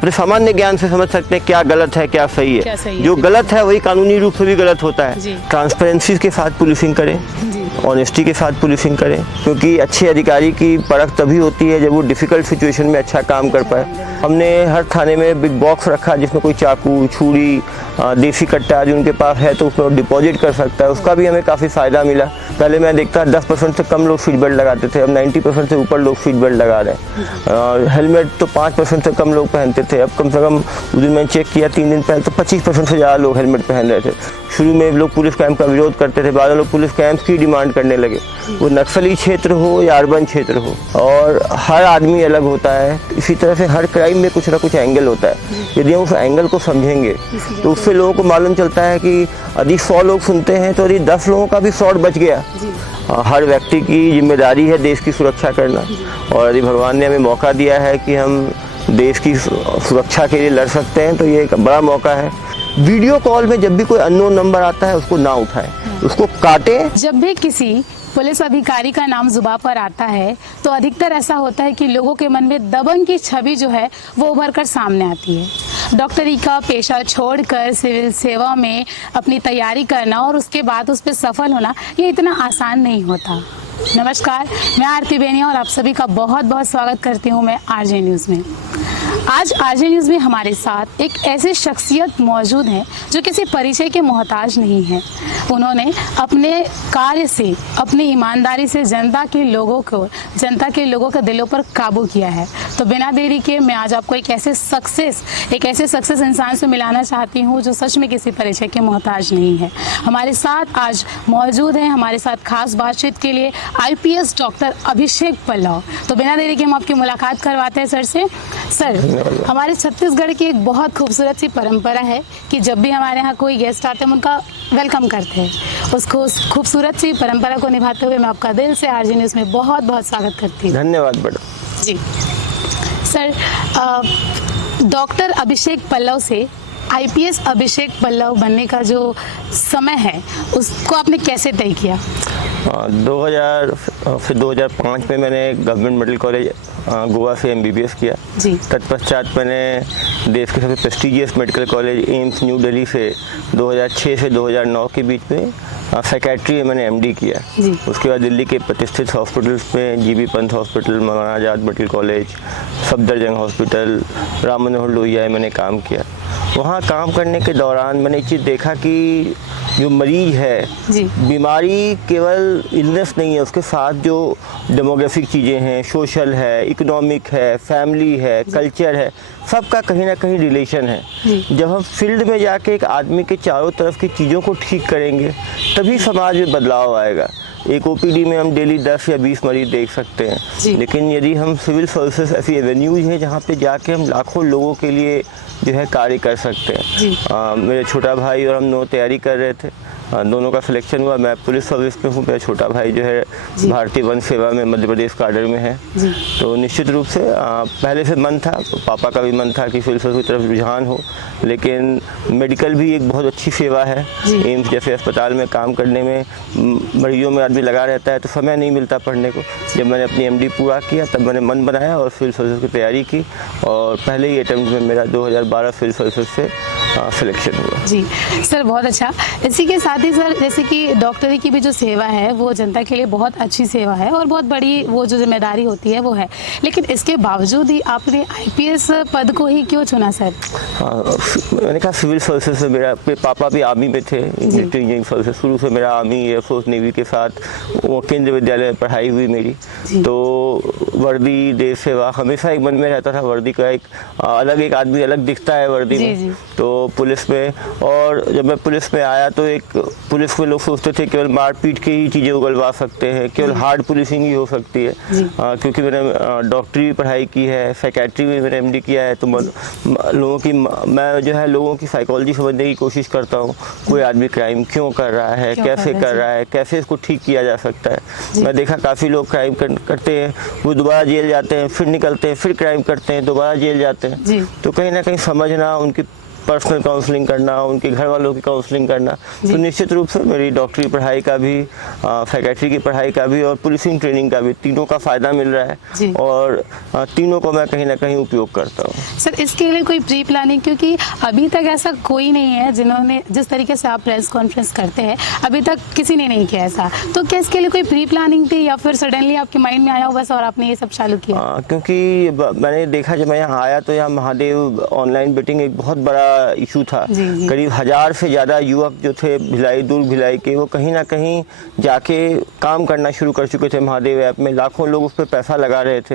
अपने सामान्य ज्ञान से समझ सकते हैं क्या गलत है क्या सही है। जो गलत है वही कानूनी रूप से भी गलत होता है। ट्रांसपेरेंसी के साथ पुलिसिंग करें, ऑनेस्टी के साथ पुलिसिंग करें, क्योंकि अच्छे अधिकारी की परख तभी होती है जब वो डिफ़िकल्ट सिचुएशन में अच्छा काम कर पाए। हमने हर थाने में बिग बॉक्स रखा जिसमें कोई चाकू, छुरी, देसी कट्टा जो उनके पास है तो उसमें डिपॉजिट कर सकता है, उसका भी हमें काफ़ी फ़ायदा मिला। पहले मैं देखता 10% से कम लोग सीट बेल्ट लगाते थे, अब 90% से ऊपर लोग सीट बेल्ट लगा रहे हैं। हेलमेट तो 5% से कम लोग पहनते थे, अब कम से कम उस दिन मैंने चेक किया 3 दिन पहले तो 25% से ज़्यादा लोग हेलमेट पहन रहे थे। शुरू में लोग पुलिस कैंप का विरोध करते थे, बाद में लोग पुलिस कैंप की डिमांड करने लगे, वो नक्सली क्षेत्र हो या अर्बन क्षेत्र हो। और हर आदमी अलग होता है, इसी तरह से हर क्राइम में कुछ ना कुछ एंगल होता है। यदि हम उस एंगल को समझेंगे तो उससे लोगों को मालूम चलता है कि यदि 100 लोग सुनते हैं तो यदि 10 लोगों का भी शॉट बच गया। हर व्यक्ति की जिम्मेदारी है देश की सुरक्षा करना, और यदि भगवान ने हमें मौका दिया है कि हम देश की सुरक्षा के लिए लड़ सकते हैं तो ये एक बड़ा मौका है। वीडियो कॉल में जब भी कोई अननोन नंबर आता है उसको ना उठाएं, उसको काटें। जब भी किसी पुलिस अधिकारी का नाम जुबान पर आता है तो अधिकतर ऐसा होता है कि लोगों के मन में दबंग की छवि जो है वो उभर कर सामने आती है। डॉक्टरी का पेशा छोड़कर सिविल सेवा में अपनी तैयारी करना और उसके बाद उस पर सफल होना ये इतना आसान नहीं होता। नमस्कार, मैं आरती बेनिया और आप सभी का बहुत बहुत स्वागत करती हूँ मैं आरजे न्यूज़ में। आज आरजे न्यूज़ में हमारे साथ एक ऐसी शख्सियत मौजूद है जो किसी परिचय के मोहताज नहीं है। उन्होंने अपने कार्य से, अपनी ईमानदारी से जनता के लोगों के दिलों पर काबू किया है। तो बिना देरी के मैं आज आपको एक ऐसे सक्सेस इंसान से मिलाना चाहती हूँ जो सच में किसी परिचय के मोहताज नहीं है। हमारे साथ आज मौजूद हैं, हमारे साथ खास बातचीत के लिए IPS डॉक्टर अभिषेक पल्लव। तो बिना देरी के हम आपकी मुलाकात करवाते हैं सर से। सर, हमारे छत्तीसगढ़ की एक बहुत खूबसूरत सी परंपरा है कि जब भी हमारे यहाँ कोई गेस्ट आते हैं हम उनका वेलकम करते हैं। उस खूबसूरत सी परंपरा को निभाते हुए मैं आपका दिल से आरजे न्यूज़ में बहुत बहुत स्वागत करती हूँ। धन्यवाद मैडम जी। सर, डॉक्टर अभिषेक पल्लव से IPS अभिषेक पल्लव बनने का जो समय है उसको आपने कैसे तय किया? 2005 में मैंने गवर्नमेंट मेडिकल कॉलेज गोवा से MBBS किया। तत्पश्चात मैंने देश के सबसे prestigious medical college AIIMS new Delhi से 2006 से 2009 के बीच में साइकेट्री में मैंने MD किया। उसके बाद दिल्ली के प्रतिष्ठित हॉस्पिटल्स में GB Pant hospital, Maulana Azad medical college, Safdarjung hospital, Ram Manohar Lohia मैंने काम किया। वहाँ काम करने के दौरान मैंने एक चीज़ देखा कि जो मरीज है, बीमारी केवल इलनेस नहीं है, उसके साथ जो डेमोग्राफिक चीज़ें हैं, सोशल है, इकोनॉमिक है, फैमिली है, कल्चर है, सबका कहीं ना कहीं रिलेशन है। जब हम फील्ड में जाके एक आदमी के चारों तरफ की चीज़ों को ठीक करेंगे तभी समाज में बदलाव आएगा। एक OPD में हम डेली 10 या 20 मरीज देख सकते हैं, लेकिन यदि हम सिविल सर्विसेज ऐसी एवेन्यूज हैं जहाँ पे जाके हम लाखों लोगों के लिए जो है कार्य कर सकते हैं। मेरे छोटा भाई और हम तैयारी कर रहे थे, दोनों का सिलेक्शन हुआ। मैं पुलिस सर्विस में हूँ, मेरा छोटा भाई जो है भारतीय वन सेवा में मध्य प्रदेश काडर में है। तो निश्चित रूप से पहले से मन था, पापा का भी मन था कि सिविल सर्विस की तरफ रुझान हो, लेकिन मेडिकल भी एक बहुत अच्छी सेवा है। एम्स जैसे अस्पताल में काम करने में मरीजों में आदमी लगा रहता है तो समय नहीं मिलता पढ़ने को। जब मैंने अपनी MD पूरा किया तब मैंने मन बनाया और सिविल सर्विस की तैयारी की, और पहले ही अटेम्प्ट में मेरा 2012 सिविल सर्विस से सिलेक्शन हुआ। जी सर, बहुत अच्छा। इसी के साथ ही सर, जैसे कि डॉक्टरी की भी जो सेवा है वो जनता के लिए बहुत अच्छी सेवा है और बहुत बड़ी वो जो जिम्मेदारी होती है वो है, लेकिन इसके बावजूद ही आपने IPS पद को ही क्यों चुना सर? मैंने कहा सिविल सर्विसेज से, मेरा पापा भी आर्मी में थे, इंजीनियरिंग सर्विसेज, शुरू से मेरा आर्मी, एयरफोर्स, नेवी के साथ वो केंद्रीय विद्यालय में पढ़ाई हुई मेरी। तो वर्दी, देश सेवा हमेशा एक मन में रहता था। वर्दी का एक अलग, एक आदमी अलग दिखता है वर्दी में। तो पुलिस में, और जब मैं पुलिस में आया तो एक पुलिस में लोग सोचते थे केवल मारपीट के ही चीज़ें उगलवा सकते हैं, केवल हार्ड पुलिसिंग ही हो सकती है। क्योंकि मैंने डॉक्टरी भी पढ़ाई की है, साइकेट्री में मैंने MD किया है, तो मैं जो है लोगों की साइकोलॉजी समझने की कोशिश करता हूँ। कोई आदमी क्राइम क्यों कर रहा है, कैसे कर रहा है, कैसे इसको ठीक किया जा सकता है। मैं देखा काफ़ी लोग क्राइम करते हैं, वो दोबारा जेल जाते हैं, फिर निकलते हैं, फिर क्राइम करते हैं, दोबारा जेल जाते हैं। तो कहीं ना कहीं समझना, उनकी पर्सनल काउंसलिंग करना, उनके घर वालों की काउंसलिंग करना। तो निश्चित रूप से मेरी डॉक्टरी पढ़ाई का भी, फैकल्टी की पढ़ाई का भी और पुलिसिंग ट्रेनिंग का भी, तीनों का फ़ायदा मिल रहा है और तीनों को मैं कहीं ना कहीं उपयोग करता हूँ। सर, इसके लिए कोई प्री प्लानिंग, क्योंकि अभी तक ऐसा कोई नहीं है जिन्होंने, जिस तरीके से आप प्रेस कॉन्फ्रेंस करते हैं अभी तक किसी ने नहीं किया ऐसा, तो क्या इसके लिए कोई प्री प्लानिंग थी या फिर सडनली आपके माइंड में आया हो बस और आपने ये सब चालू किया? क्योंकि मैंने देखा जब मैं यहाँ आया तो यहाँ महादेव ऑनलाइन बेटिंग एक बहुत बड़ा इशू था। करीब 1000 से ज़्यादा युवक जो थे भिलाई, दुर्ग भिलाई के, वो कहीं ना कहीं जाके काम करना शुरू कर चुके थे महादेव ऐप में। लाखों लोग उस पर पैसा लगा रहे थे।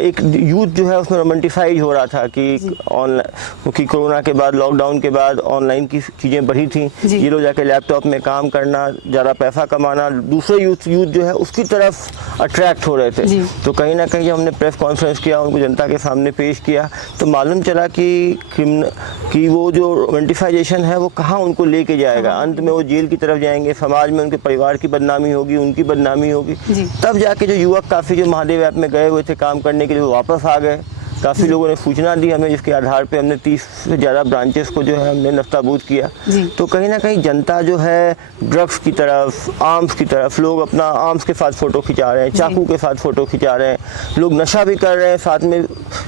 एक यूथ जो है उसमें रोमांटिसाइज हो रहा था कि ऑनलाइन, क्योंकि कोरोना के बाद, लॉकडाउन के बाद ऑनलाइन की चीज़ें बढ़ी थी। ये लोग जाके लैपटॉप में काम करना, ज़्यादा पैसा कमाना, दूसरे यूथ जो है उसकी तरफ अट्रैक्ट हो रहे थे। तो कहीं ना कहीं जब हमने प्रेस कॉन्फ्रेंस किया, उनको जनता के सामने पेश किया, तो मालूम चला कि वो जो रोमांटिसाइजेशन है वो कहाँ उनको लेके जाएगा। अंत में वो जेल की तरफ जाएंगे, समाज में उनके परिवार की बदनामी होगी, उनकी बदनामी होगी। तब जाके जो युवक काफ़ी जो महादेव ऐप में गए हुए थे काम करने के लिए, वो वापस आ गए। काफ़ी लोगों ने सूचना दी हमें, जिसके आधार पे हमने 30 से ज़्यादा ब्रांचेस को जो है हमने नस्ताबूद किया। तो कहीं ना कहीं जनता जो है ड्रग्स की तरफ, आर्म्स की तरफ, लोग अपना आर्म्स के साथ फ़ोटो खिंचा रहे हैं, चाकू के साथ फ़ोटो खिंचा रहे हैं, लोग नशा भी कर रहे हैं, साथ में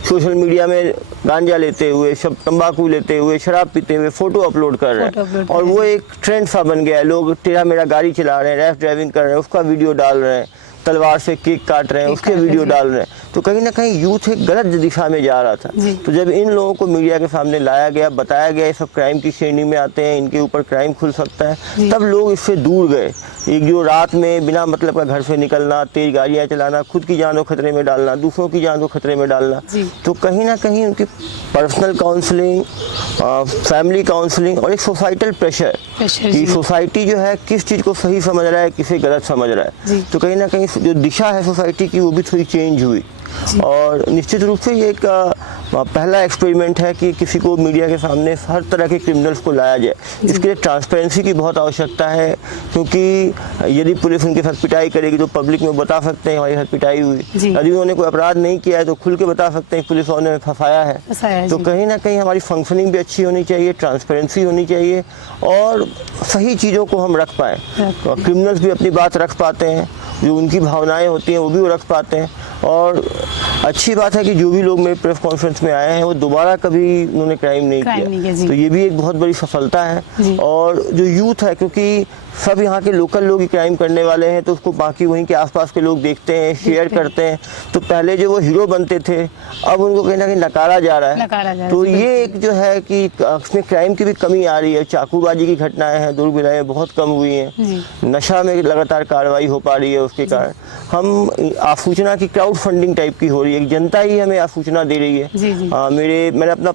सोशल मीडिया में गांजा लेते हुए, सब तंबाकू लेते हुए, शराब पीते हुए फ़ोटो अपलोड कर रहे हैं। और वो एक ट्रेंड सा बन गया है। लोग तेरा मेरा गाड़ी चला रहे हैं, रैश ड्राइविंग कर रहे हैं, उसका वीडियो डाल रहे हैं, तलवार से केक काट रहे हैं, उसके वीडियो डाल रहे हैं। तो कहीं ना कहीं यूथ एक गलत दिशा में जा रहा था। तो जब इन लोगों को मीडिया के सामने लाया गया, बताया गया ये सब क्राइम की श्रेणी में आते हैं, इनके ऊपर क्राइम खुल सकता है, तब लोग इससे दूर गए। एक जो रात में बिना मतलब का घर से निकलना, तेज गाड़ियाँ चलाना, खुद की जान को खतरे में डालना, दूसरों की जान को खतरे में डालना, तो कहीं ना कहीं उनकी पर्सनल काउंसलिंग, फैमिली काउंसलिंग और एक सोसाइटल प्रेशर कि सोसाइटी जो है किस चीज़ को सही समझ रहा है, किसे गलत समझ रहा है। तो कहीं ना कहीं जो दिशा है सोसाइटी की वो भी थोड़ी चेंज हुई। और निश्चित रूप से ये एक पहला एक्सपेरिमेंट है कि किसी को मीडिया के सामने हर तरह के क्रिमिनल्स को लाया जाए। इसके लिए ट्रांसपेरेंसी की बहुत आवश्यकता है, क्योंकि यदि पुलिस उनके साथ पिटाई करेगी तो पब्लिक में बता सकते हैं हमारे साथ पिटाई हुई। यदि उन्होंने कोई अपराध नहीं किया है तो खुल के बता सकते हैं पुलिस वालों ने फंसाया है। तो कहीं ना कहीं हमारी फंक्शनिंग भी अच्छी होनी चाहिए, ट्रांसपेरेंसी होनी चाहिए और सही चीज़ों को हम रख पाएँ। क्रिमिनल्स भी अपनी बात रख पाते हैं, जो उनकी भावनाएं होती हैं वो भी वो रख पाते हैं। और अच्छी बात है कि जो भी लोग मेरे प्रेस कॉन्फ्रेंस में आए हैं वो दोबारा कभी उन्होंने क्राइम नहीं किया। तो ये भी एक बहुत बड़ी सफलता है। और जो यूथ है, क्योंकि सब यहाँ के लोकल लोग ही क्राइम करने वाले हैं, तो उसको बाकी वहीं के आसपास के लोग देखते हैं, शेयर करते हैं। तो पहले जो वो हीरो बनते थे, अब उनको कहीं ना कहीं नकारा जा रहा है। तो ये एक जो है कि इसमें क्राइम की भी कमी आ रही है। चाकूबाजी की घटनाएं हैं दुर्ग भिलाई में बहुत कम हुई हैं। नशा में लगातार कार्रवाई हो पा रही है। उसके कारण हम आसूचना की क्राउड फंडिंग टाइप की हो रही है, जनता ही हमें आसूचना दे रही है। मैंने अपना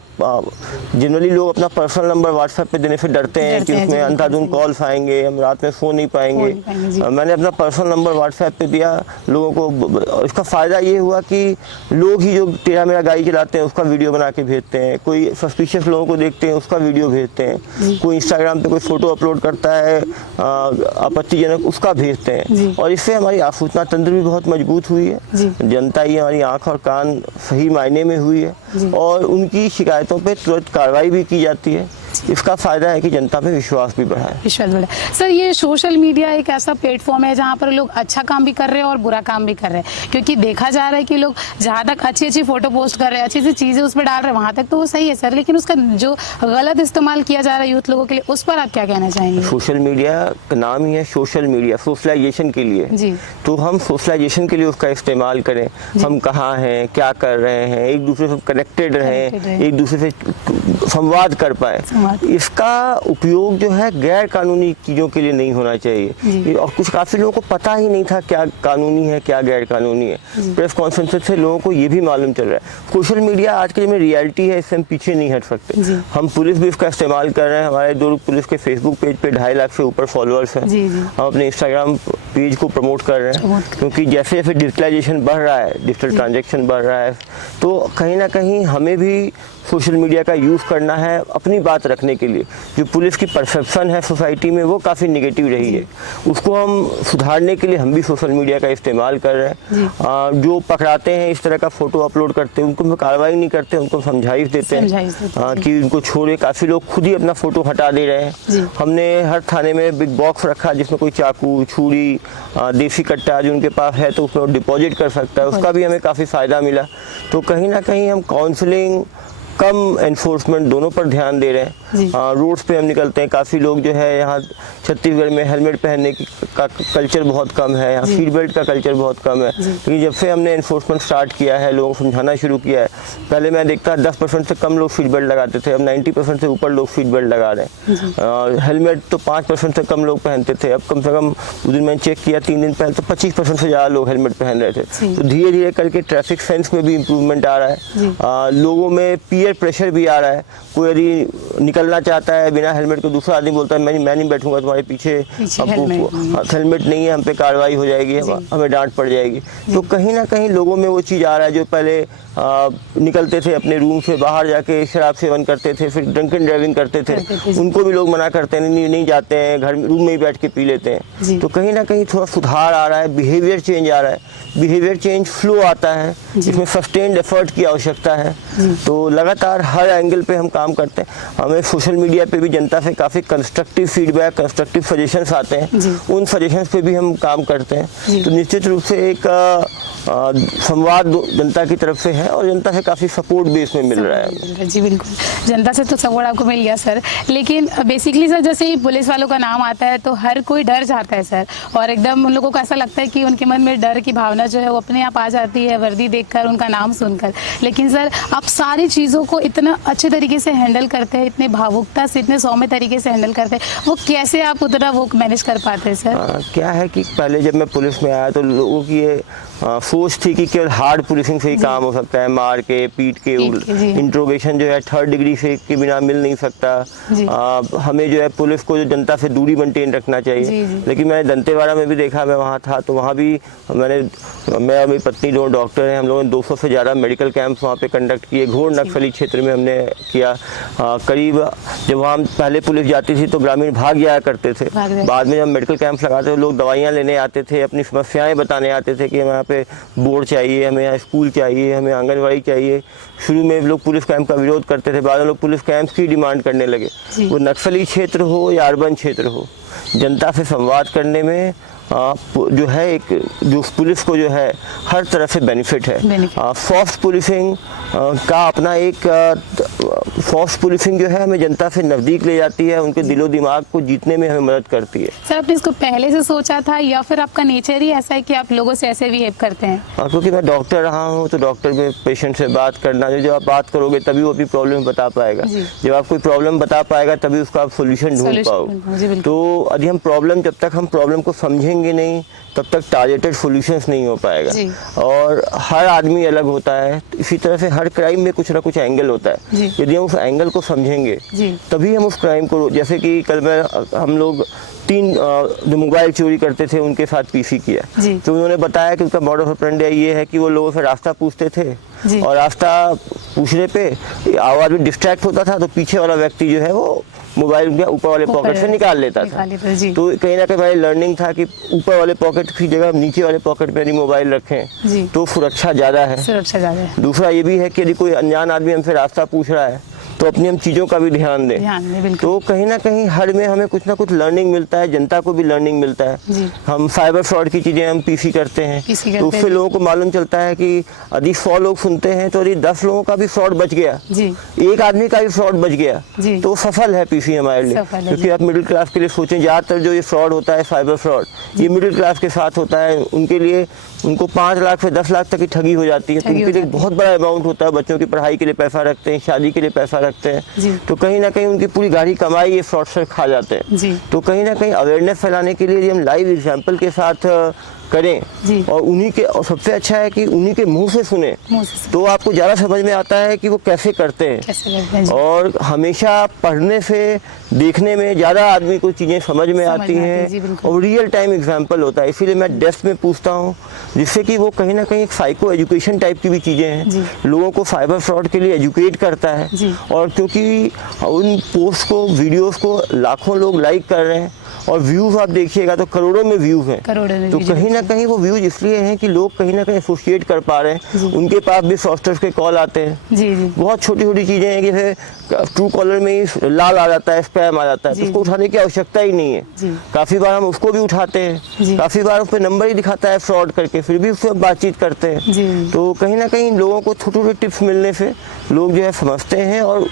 जनरली लोग अपना पर्सनल नंबर व्हाट्सएप पे देने से डरते हैं कि उसमें अंधाधुंध कॉल्स आएंगे, हम रात में सो नहीं पाएंगे। मैंने अपना पर्सनल नंबर व्हाट्सएप पे दिया लोगों को। इसका फ़ायदा ये हुआ कि लोग ही जो तेरा मेरा गाड़ी चलाते हैं उसका वीडियो बना के भेजते हैं, कोई सस्पिशियस लोगों को देखते हैं उसका वीडियो भेजते हैं, कोई इंस्टाग्राम पे कोई फ़ोटो अपलोड करता है आपत्तिजनक, उसका भेजते हैं। और इससे हमारी आसूचना तंत्र भी बहुत मजबूत हुई है। जनता ही हमारी आँख और कान सही मायने में हुई है और उनकी शिकायतों पर तुरंत कार्रवाई भी की जाती है। इसका फायदा है कि जनता पे विश्वास भी बढ़ा है। विश्वास बढ़ा। सर, ये सोशल मीडिया एक ऐसा प्लेटफॉर्म है जहाँ पर लोग अच्छा काम भी कर रहे हैं और बुरा काम भी कर रहे हैं, क्योंकि देखा जा रहा है कि लोग जहाँ तक अच्छी अच्छी फोटो पोस्ट कर रहे हैं, अच्छी अच्छी चीजें उस पर डाल रहे हैं, वहाँ तक तो वो सही है सर, लेकिन उसका जो गलत इस्तेमाल किया जा रहा है यूथ लोगों के लिए, उस पर आप क्या कहना चाहेंगे? सोशल मीडिया का नाम ही है सोशल मीडिया, सोशलाइजेशन के लिए। तो हम सोशलाइजेशन के लिए उसका इस्तेमाल करें। हम कहाँ हैं, क्या कर रहे हैं, एक दूसरे से कनेक्टेड रहें, एक दूसरे से संवाद कर पाए। इसका उपयोग जो है गैर कानूनी चीज़ों के लिए नहीं होना चाहिए। और कुछ काफ़ी लोगों को पता ही नहीं था क्या कानूनी है क्या गैर कानूनी है। प्रेस कॉन्फ्रेंस से लोगों को ये भी मालूम चल रहा है। सोशल मीडिया आज के लिए में रियलिटी है, इससे हम पीछे नहीं हट सकते। हम पुलिस भी इसका इस्तेमाल कर रहे हैं। हमारे दुर्ग पुलिस के फेसबुक पेज पे 2.5 लाख से ऊपर फॉलोअर्स हैं। हम अपने इंस्टाग्राम पेज को प्रमोट कर रहे हैं, क्योंकि जैसे जैसे डिजिटलाइजेशन बढ़ रहा है, डिजिटल ट्रांजेक्शन बढ़ रहा है, तो कहीं ना कहीं हमें भी सोशल मीडिया का यूज़ करना है अपनी बात रखने के लिए। जो पुलिस की परसेप्शन है सोसाइटी में वो काफ़ी निगेटिव रही है, उसको हम सुधारने के लिए हम भी सोशल मीडिया का इस्तेमाल कर रहे हैं। जो पकड़ाते हैं इस तरह का फ़ोटो अपलोड करते हैं उनको कार्रवाई नहीं करते, उनको समझाइश देते हैं कि उनको छोड़े। काफ़ी लोग खुद ही अपना फ़ोटो हटा दे रहे हैं। हमने हर थाने में बिग बॉक्स रखा जिसमें कोई चाकू, छुरी, देसी कट्टा जो उनके पास है तो उसमें डिपॉजिट कर सकता है, उसका भी हमें काफ़ी फ़ायदा मिला। तो कहीं ना कहीं हम काउंसलिंग कम एनफोर्समेंट दोनों पर ध्यान दे रहे हैं। रोड्स पे हम निकलते हैं, काफ़ी लोग जो है यहाँ छत्तीसगढ़ में हेलमेट पहनने का कल्चर बहुत कम है, यहाँ सीट बेल्ट का कल्चर बहुत कम है। क्योंकि जब से हमने एनफोर्समेंट स्टार्ट किया है, लोगों को समझाना शुरू किया है, पहले मैं देखता 10% से कम लोग सीट बेल्ट लगाते थे, अब 90% से ऊपर लोग सीट बेल्ट लगा रहे हैं। हेलमेट तो 5% से कम लोग पहनते थे, अब कम से कम उस दिन मैंने चेक किया 3 दिन पहले तो 25% से ज़्यादा लोग हेलमेट पहन रहे थे। तो धीरे धीरे करके ट्रैफिक सेंस में भी इम्प्रूवमेंट आ रहा है, लोगों में पीयर प्रेशर भी आ रहा है। कोई यदि निकलना चाहता है बिना हेलमेट को, दूसरा आदमी बोलता है मैं नहीं बैठूंगा तुम्हारे पीछे हेलमेट नहीं है, हम पे कार्रवाई हो जाएगी, हमें डांट पड़ जाएगी। तो कहीं ना कहीं लोगों में वो चीज़ आ रहा है। जो पहले निकलते थे अपने रूम से बाहर जाके शराब सेवन करते थे, फिर ड्रंक एंड ड्राइविंग करते थे, उनको भी लोग मना करते हैं, नहीं जाते हैं, घर रूम में ही बैठ के पी लेते हैं। तो कहीं ना कहीं थोड़ा सुधार आ रहा है, बिहेवियर चेंज आ रहा है। बिहेवियर चेंज फ्लो आता है, इसमें सस्टेन्ड एफर्ट की आवश्यकता है। तो लगातार हर एंगल पे हम काम करते हैं। हमें सोशल मीडिया पे भी जनता से काफ़ी कंस्ट्रक्टिव फीडबैक, कंस्ट्रक्टिव सजेशंस आते हैं, उन सजेशंस पे भी हम काम करते हैं। तो निश्चित रूप से एक संवाद जनता की तरफ से है और जनता से काफ़ी सपोर्ट भी इसमें मिल रहा है। जी बिल्कुल, जनता से तो सपोर्ट आपको मिल गया सर। लेकिन बेसिकली सर जैसे ही पुलिस वालों का नाम आता है तो हर कोई डर जाता है सर, और एकदम उन लोगों को ऐसा लगता है कि उनके मन में डर की भावना जो है वो अपने आप आ जाती है वर्दी देखकर, उनका नाम सुनकर। लेकिन सर आप सारी चीज़ों को इतना अच्छे तरीके से हैंडल करते हैं, इतने भावुकता से, इतने सौम्य तरीके से हैंडल करते हैं, वो कैसे आप उतना वो मैनेज कर पाते हैं सर? क्या है कि पहले जब मैं पुलिस में आया तो लोगों की ये सोच थी कि केवल हार्ड पुलिसिंग से ही काम हो सकता है, मार के पीट के इंट्रोगेशन जो है 3rd डिग्री से के बिना मिल नहीं सकता। हमें जो है पुलिस को जो जनता से दूरी मेंटेन रखना चाहिए। लेकिन मैंने दंतेवाड़ा में भी देखा, मैं वहाँ था तो वहाँ भी मैं और मेरी पत्नी दोनों डॉक्टर हैं, हम लोगों ने 200 से ज़्यादा मेडिकल कैंप्स वहाँ पे कंडक्ट किए। घोर नक्सली क्षेत्र में हमने किया। करीब जब वहाँ पहले पुलिस जाती थी तो ग्रामीण भाग जाया करते थे, बाद में जब मेडिकल कैंप्स लगाते थे लोग दवाइयाँ लेने आते थे, अपनी समस्याएँ बताने आते थे कि हमें यहाँ पे बोर्ड चाहिए, हमें यहाँ स्कूल चाहिए, हमें आंगनबाड़ी चाहिए। शुरू में लोग पुलिस कैंप का विरोध करते थे, बाद में लोग पुलिस कैंप की डिमांड करने लगे। वो नक्सली क्षेत्र हो या अर्बन क्षेत्र हो, जनता से संवाद करने में जो है एक जो पुलिस को जो है हर तरह से बेनिफिट है। सॉफ्ट पुलिसिंग का अपना एक सॉफ्ट पुलिसिंग जो है हमें जनता से नज़दीक ले जाती है, उनके दिलो दिमाग को जीतने में हमें मदद करती है। सर आपने इसको पहले से सोचा था या फिर आपका नेचर ही ऐसा है कि आप लोगों से ऐसे बिहेव करते हैं? क्योंकि मैं डॉक्टर रहा हूँ तो डॉक्टर में पेशेंट से बात करना, जब आप बात करोगे तभी वो अपनी प्रॉब्लम बता पाएगा, जब आप कोई प्रॉब्लम बता पाएगा तभी उसका आप सोल्यूशन ढूंढ पाओगे। तो यदि हम जब तक हम प्रॉब्लम को समझेंगे नहीं तब तक टारगेटेड सॉल्यूशंस नहीं हो पाएगा। और हर आदमी अलग होता है, इसी तरह से हर क्राइम में कुछ ना कुछ एंगल होता है। यदि हम उस एंगल को समझेंगे तभी हम उस क्राइम को, जैसे कि कल हम लोग 3 जो मोबाइल चोरी करते थे उनके साथ पीसी किया, तो उन्होंने बताया कि उसका मॉडस ऑपरेंडी ये है कि वो लोगों से रास्ता पूछते थे और रास्ता पूछने पे आवाज़ में डिस्ट्रैक्ट होता था तो पीछे वाला व्यक्ति जो है वो मोबाइल उनके ऊपर वाले पॉकेट से निकाल लेता था। तो कहीं ना कहीं हमारी लर्निंग था कि ऊपर वाले पॉकेट की जगह नीचे वाले पॉकेट में मोबाइल रखें तो सुरक्षा ज़्यादा है। दूसरा ये भी है कि यदि कोई अनजान आदमी हमसे रास्ता पूछ रहा है तो अपनी हम चीज़ों का भी ध्यान दें। तो कहीं ना कहीं हर में हमें कुछ ना कुछ लर्निंग मिलता है, जनता को भी लर्निंग मिलता है। हम साइबर फ्रॉड की चीज़ें हम पीसी करते हैं तो उससे लोगों को मालूम चलता है कि यदि 100 लोग सुनते हैं तो यदि 10 लोगों का भी फ्रॉड बच गया, एक आदमी का भी फ्रॉड बच गया तो सफल है पीसी हमारे लिए। क्योंकि आप मिडिल क्लास के लिए सोचें, ज़्यादातर जो ये फ्रॉड होता है साइबर फ्रॉड ये मिडिल क्लास के साथ होता है, उनके लिए उनको 5 लाख से 10 लाख तक की ठगी हो जाती है। तो उनके लिए बहुत बड़ा अमाउंट होता है, बच्चों की पढ़ाई के लिए पैसा रखते हैं, शादी के लिए पैसा रखते हैं, तो कहीं ना कहीं उनकी पूरी गाड़ी कमाई ये फ्रॉडस्टर खा जाते हैं। तो कहीं ना कहीं अवेयरनेस फैलाने के लिए हम लाइव एग्जाम्पल के साथ करें जी। और उन्हीं के, और सबसे अच्छा है कि उन्हीं के मुंह से सुने, तो आपको ज़्यादा समझ में आता है कि वो कैसे करते हैं। और हमेशा पढ़ने से, देखने में ज़्यादा आदमी को चीज़ें समझ में आती हैं और रियल टाइम एग्जाम्पल होता है। इसीलिए मैं डेस्क में पूछता हूँ, जिससे कि वो कहीं ना कहीं एक साइको एजुकेशन टाइप की भी चीज़ें हैं, लोगों को साइबर फ्रॉड के लिए एजुकेट करता है। और क्योंकि उन पोस्ट को, वीडियोस को लाखों लोग लाइक कर रहे हैं और व्यूज आप देखिएगा तो करोड़ों में व्यूज हैं, तो कहीं ना कहीं वो व्यूज इसलिए हैं कि लोग कहीं ना कहीं एसोसिएट कर पा रहे हैं। उनके पास भी फ्रॉस्टर्स के कॉल आते हैं, बहुत छोटी छोटी चीजें हैं, जैसे ट्रू कॉलर में ही लाल आ जाता है, स्पैम आ जाता है, तो उसको उठाने की आवश्यकता ही नहीं है। काफी बार हम उसको भी उठाते हैं, काफी बार उस पर नंबर ही दिखाता है फ्रॉड करके, फिर भी उससे बातचीत करते हैं। तो कहीं ना कहीं लोगों को छोटे छोटे टिप्स मिलने से लोग जो है समझते हैं और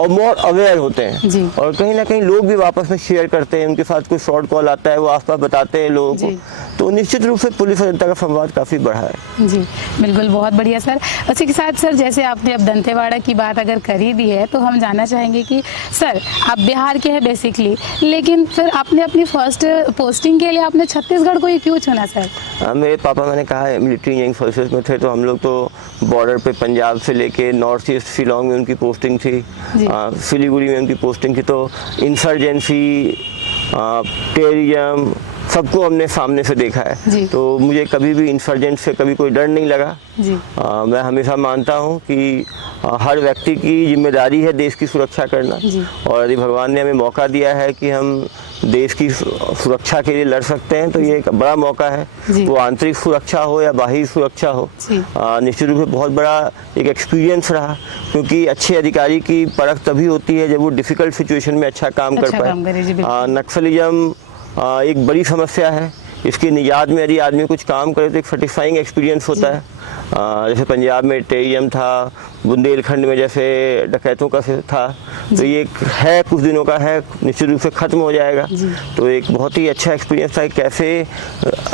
मोर अवेयर होते हैं। और कहीं ना कहीं लोग भी वापस में शेयर करते हैं, उनके साथ कोई फ्रॉड कॉल आता है वो आसपास बताते हैं लोगों को, तो निश्चित रूप से पुलिस और जनता का संवाद काफ़ी बढ़ा है। जी बिल्कुल, बहुत बढ़िया सर। उसी के साथ सर, जैसे आपने अब दंतेवाड़ा की बात अगर करी दी है, तो हम जानना चाहेंगे कि सर आप बिहार के हैं बेसिकली, लेकिन फिर आपने अपनी फर्स्ट पोस्टिंग के लिए आपने छत्तीसगढ़ को ही क्यों चुना सर? मेरे पापा, मैंने कहा है, मिलिट्री इंजीनियरिंग फोर्सेस में थे, तो हम लोग तो बॉर्डर पे पंजाब से लेके नॉर्थ ईस्ट शिलोंग में उनकी पोस्टिंग थी, सिलीगुड़ी में उनकी पोस्टिंग थी, तो इंसर्जेंसी, टेररिज्म सबको हमने सामने से देखा है। तो मुझे कभी भी इंसर्जेंट से कभी कोई डर नहीं लगा। मैं हमेशा मानता हूँ कि हर व्यक्ति की जिम्मेदारी है देश की सुरक्षा करना, और यदि भगवान ने हमें मौका दिया है कि हम देश की सुरक्षा के लिए लड़ सकते हैं, तो ये एक बड़ा मौका है। वो आंतरिक सुरक्षा हो या बाहरी सुरक्षा हो, निश्चित रूप से बहुत बड़ा एक एक्सपीरियंस रहा, क्योंकि अच्छे अधिकारी की परख तभी होती है जब वो डिफिकल्ट सिचुएशन में अच्छा काम कर पाए। नक्सलिज्म एक बड़ी समस्या है, इसके निजात में यदि आदमी कुछ काम करे तो एक सेटिस्फाइंग एक्सपीरियंस होता है। जैसे पंजाब में टेररिज्म था, बुंदेलखंड में जैसे डकैतों का था, तो ये है कुछ दिनों का है, निश्चित रूप से ख़त्म हो जाएगा। तो एक बहुत ही अच्छा एक्सपीरियंस था, कैसे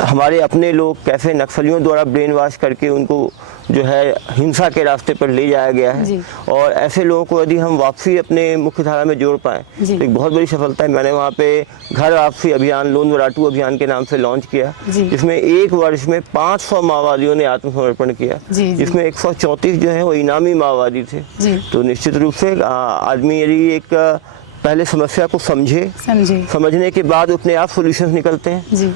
हमारे अपने लोग, कैसे नक्सलियों द्वारा ब्रेन वॉश करके उनको जो है हिंसा के रास्ते पर ले जाया गया है, और ऐसे लोगों को यदि हम वापसी अपने मुख्य धारा में जोड़ पाएँ तो एक बहुत बड़ी सफलता है। मैंने वहाँ पे घर वापसी अभियान, लोन वराटू अभियान के नाम से लॉन्च किया, जिसमें एक वर्ष में 500 माओवादियों ने आत्मसमर्पण किया, जिसमें 134 जो है वो इनामी माओवादी थे। तो निश्चित रूप से आदमी यदि एक पहले समस्या को समझने के बाद अपने आप सॉल्यूशंस निकलते हैं,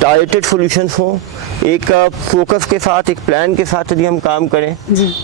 टारगेटेड सॉल्यूशंस हो, एक फोकस के साथ, एक प्लान के साथ यदि हम काम करें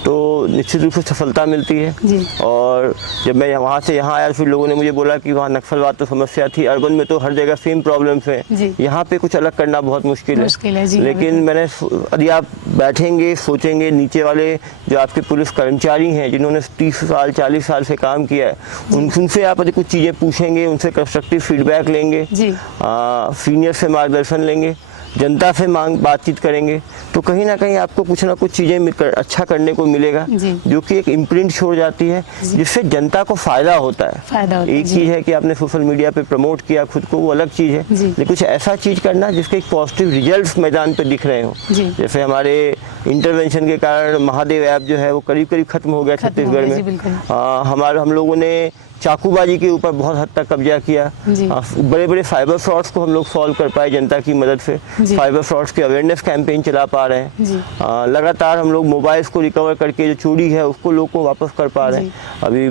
तो निश्चित रूप से सफलता मिलती है। और जब मैं वहाँ से यहाँ आया, फिर लोगों ने मुझे बोला कि वहाँ नक्सलवाद तो समस्या थी, अर्बन में तो हर जगह सेम प्रॉब्लम्स हैं, यहाँ पे कुछ अलग करना बहुत मुश्किल है। लेकिन मैंने, यदि आप बैठेंगे, सोचेंगे, नीचे वाले जो आपके पुलिस कर्मचारी हैं जिन्होंने 30 साल 40 साल से काम किया है, उनसे आप यदि कुछ चीज़ें पूछेंगे, उनसे कंस्ट्रक्टिव फीडबैक लेंगे, सीनियर से मार्गदर्शन लेंगे, जनता से बातचीत करेंगे, तो कहीं ना कहीं आपको कुछ ना कुछ चीज़ें अच्छा करने को मिलेगा, जो कि एक इम्प्रिंट छोड़ जाती है, जिससे जनता को फायदा होता है। एक चीज़ है कि आपने सोशल मीडिया पे प्रमोट किया खुद को, वो अलग चीज़ है, लेकिन कुछ ऐसा चीज़ करना जिसके एक पॉजिटिव रिजल्ट्स मैदान पे दिख रहे हो। जैसे हमारे इंटरवेंशन के कारण महादेव ऐप जो है वो करीब खत्म हो गया छत्तीसगढ़ में। हम लोगों ने चाकूबाजी के ऊपर बहुत हद तक कब्जा किया, बड़े बड़े साइबर फ्रॉड्स को हम लोग सॉल्व कर पाए जनता की मदद से, साइबर फ्रॉड्स के अवेयरनेस कैंपेन चला पा रहे हैं, लगातार हम लोग मोबाइल्स को रिकवर करके जो चोरी है उसको लोग को वापस कर पा रहे हैं। अभी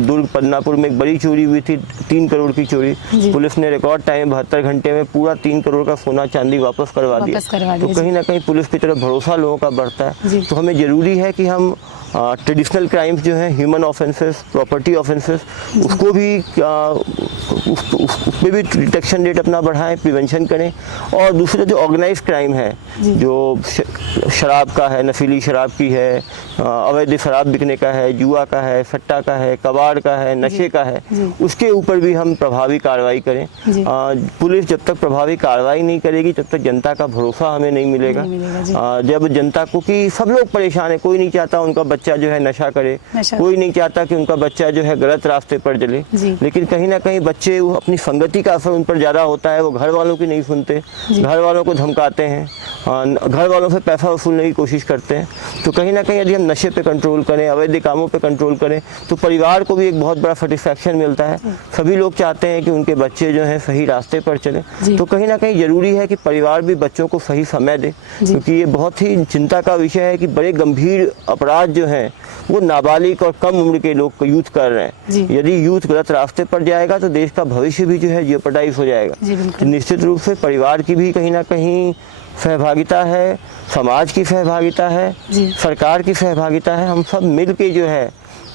दुर्ग पदनापुर में एक बड़ी चोरी हुई थी, 3 करोड़ की चोरी, पुलिस ने रिकॉर्ड टाइम 72 घंटे में पूरा 3 करोड़ का सोना चांदी वापस करवा दिया। तो कहीं ना कहीं पुलिस की तरफ भरोसा लोगों का बढ़ता है। तो हमें ज़रूरी है कि हम ट्रेडिशनल क्राइम्स जो हैं, ह्यूमन ऑफेंसेस, प्रॉपर्टी ऑफेंसेस, उसको भी उसमें भी डिटेक्शन रेट अपना बढ़ाएं, प्रिवेंशन करें। और दूसरा जो ऑर्गेनाइज क्राइम है, जो शराब का है, नशीली शराब की है, अवैध शराब बिकने का है, जुआ का है, सट्टा का है, कबाड़ का है, नशे का है, उसके ऊपर भी हम प्रभावी कार्रवाई करें। पुलिस जब तक प्रभावी कार्रवाई नहीं करेगी तब तक जनता का भरोसा हमें नहीं मिलेगा। जब जनता को, कि सब लोग परेशान है, कोई नहीं चाहता उनका बच्चा जो है नशा करे, कोई नहीं चाहता कि उनका बच्चा जो है गलत रास्ते पर चले, लेकिन कहीं ना कहीं बच्चे अपनी संगति का असर उन पर ज़्यादा होता है, वो घर वालों की नहीं सुनते, घर वालों को धमकाते हैं, घर वालों से पैसा वसूलने की कोशिश करते हैं। तो कहीं ना कहीं यदि हम नशे पे कंट्रोल करें, अवैध कामों पे कंट्रोल करें, तो परिवार को भी एक बहुत बड़ा सेटिस्फैक्शन मिलता है। सभी लोग चाहते हैं कि उनके बच्चे जो हैं सही रास्ते पर चलें, तो कहीं ना कहीं ज़रूरी है कि परिवार भी बच्चों को सही समय दे, क्योंकि ये बहुत ही चिंता का विषय है कि बड़े गंभीर अपराध जो हैं वो नाबालिग और कम उम्र के लोग यूथ कर रहे हैं। यदि यूथ गलत रास्ते पर जाएगा तो देश का भविष्य भी जो है जेपरडाइज हो जाएगा। तो निश्चित रूप से परिवार की भी कहीं ना कहीं सहभागिता है, समाज की सहभागिता है, सरकार की सहभागिता है। हम सब मिल के जो है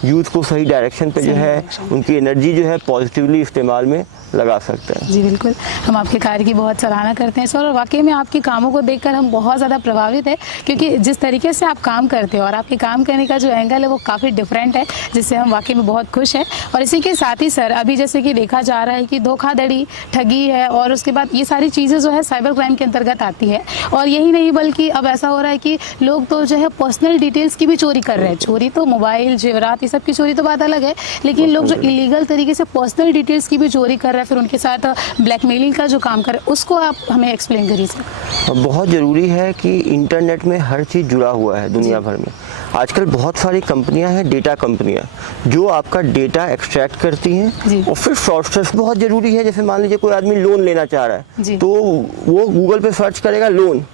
यूथ को सही डायरेक्शन पे जो है उनकी एनर्जी जो है पॉजिटिवली इस्तेमाल में लगा सकते हैं। जी बिल्कुल, हम आपके कार्य की बहुत सराहना करते हैं सर, और वाकई में आपके कामों को देखकर हम बहुत ज़्यादा प्रभावित है, क्योंकि जिस तरीके से आप काम करते हो और आपके काम करने का जो एंगल है वो काफ़ी डिफरेंट है, जिससे हम वाकई में बहुत खुश हैं। और इसी के साथ ही सर, अभी जैसे कि देखा जा रहा है कि धोखाधड़ी, ठगी है, और उसके बाद ये सारी चीज़ें जो है साइबर क्राइम के अंतर्गत आती है। और यही नहीं बल्कि अब ऐसा हो रहा है कि लोग तो जो है पर्सनल डिटेल्स की भी चोरी कर रहे हैं। चोरी तो मोबाइल, जेवरात, ये सब की चोरी तो बात अलग है, लेकिन लोग जो इलीगल तरीके से पर्सनल डिटेल्स की भी चोरी कर रहे हैं, फिर उनके साथ ब्लैकमेलिंग का जो काम कर, उसको आप हमें एक्सप्लेन करिए सर। बहुत ज़रूरी है कि इंटरनेट में हर चीज़ जुड़ा हुआ है दुनिया भर में। आजकल बहुत सारी कंपनियां हैं, डेटा कंपनियां, जो आपका डेटा एक्सट्रैक्ट करती हैं और फिर फ्रॉडस्टर्स बहुत ज़रूरी है। जैसे मान लीजिए कोई आदमी लोन लेना चाह रहा है तो वो गूगल पे सर्च करेगा लोन।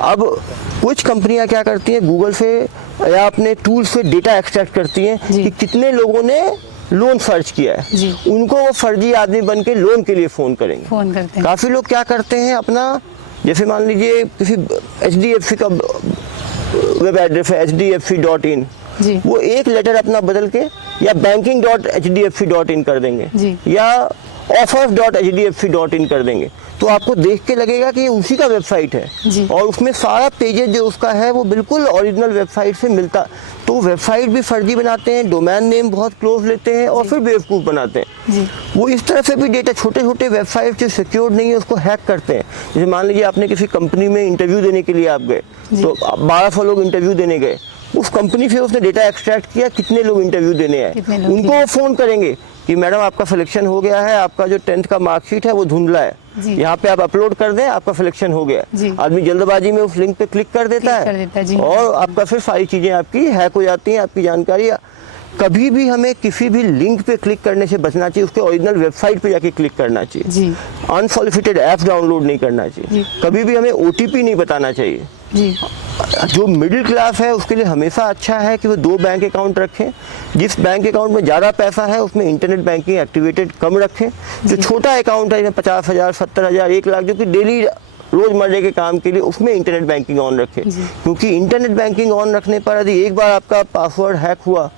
अब कुछ कंपनियां क्या करती हैं, गूगल से या अपने टूल से डेटा एक्सट्रैक्ट करती हैं कि कितने लोगों ने लोन सर्च किया है, उनको वो फर्जी आदमी बन के लोन के लिए फ़ोन करेंगे। फ़ोन करते हैं। काफ़ी लोग क्या करते हैं, अपना जैसे मान लीजिए किसी HDFC का वेब एड्रेस है hdfc.in, वो एक लेटर अपना बदल के या banking.hdfc.in कर देंगे या offers.hdfc.in कर देंगे, तो आपको देख के लगेगा कि ये उसी का वेबसाइट है और उसमें सारा पेजेस जो उसका है वो बिल्कुल ओरिजिनल वेबसाइट से मिलता। तो वेबसाइट भी फर्जी बनाते हैं, डोमेन नेम बहुत क्लोज लेते हैं और फिर बेवकूफ़ बनाते हैं। वो इस तरह से भी डेटा, छोटे छोटे वेबसाइट जो सिक्योर्ड नहीं है उसको हैक करते हैं। जैसे मान लीजिए आपने किसी कंपनी में इंटरव्यू देने के लिए आप गए, तो 1200 लोग इंटरव्यू देने गए, उस कंपनी से उसने डेटा एक्सट्रैक्ट किया कितने लोग इंटरव्यू देने आए, उनको वो फ़ोन करेंगे कि मैडम आपका सिलेक्शन हो गया है, आपका जो 10th का मार्कशीट है वो धुंधला है, यहाँ पे आप अपलोड कर दें, आपका सिलेक्शन हो गया। आदमी जल्दबाजी में उस लिंक पे क्लिक कर देता है और आपका फिर सारी चीज़ें आपकी हैक हो जाती हैं, आपकी जानकारी। कभी भी हमें किसी भी लिंक पे क्लिक करने से बचना चाहिए, उसके ओरिजिनल वेबसाइट पे जाके क्लिक करना चाहिए। अनसॉलिसिटेड ऐप डाउनलोड नहीं करना चाहिए, कभी भी हमें OTP नहीं बताना चाहिए। जो मिडिल क्लास है उसके लिए हमेशा अच्छा है कि वो 2 बैंक अकाउंट रखें। जिस बैंक अकाउंट में ज़्यादा पैसा है उसमें इंटरनेट बैंकिंग एक्टिवेटेड कम रखें। जो छोटा अकाउंट है 50,000, 70,000, 1 लाख, जो कि डेली रोज़मर्रे के काम के लिए, उसमें इंटरनेट बैंकिंग ऑन रखें, क्योंकि इंटरनेट बैंकिंग ऑन रखने पर यदि एक बार आपका पासवर्ड हैक हुआ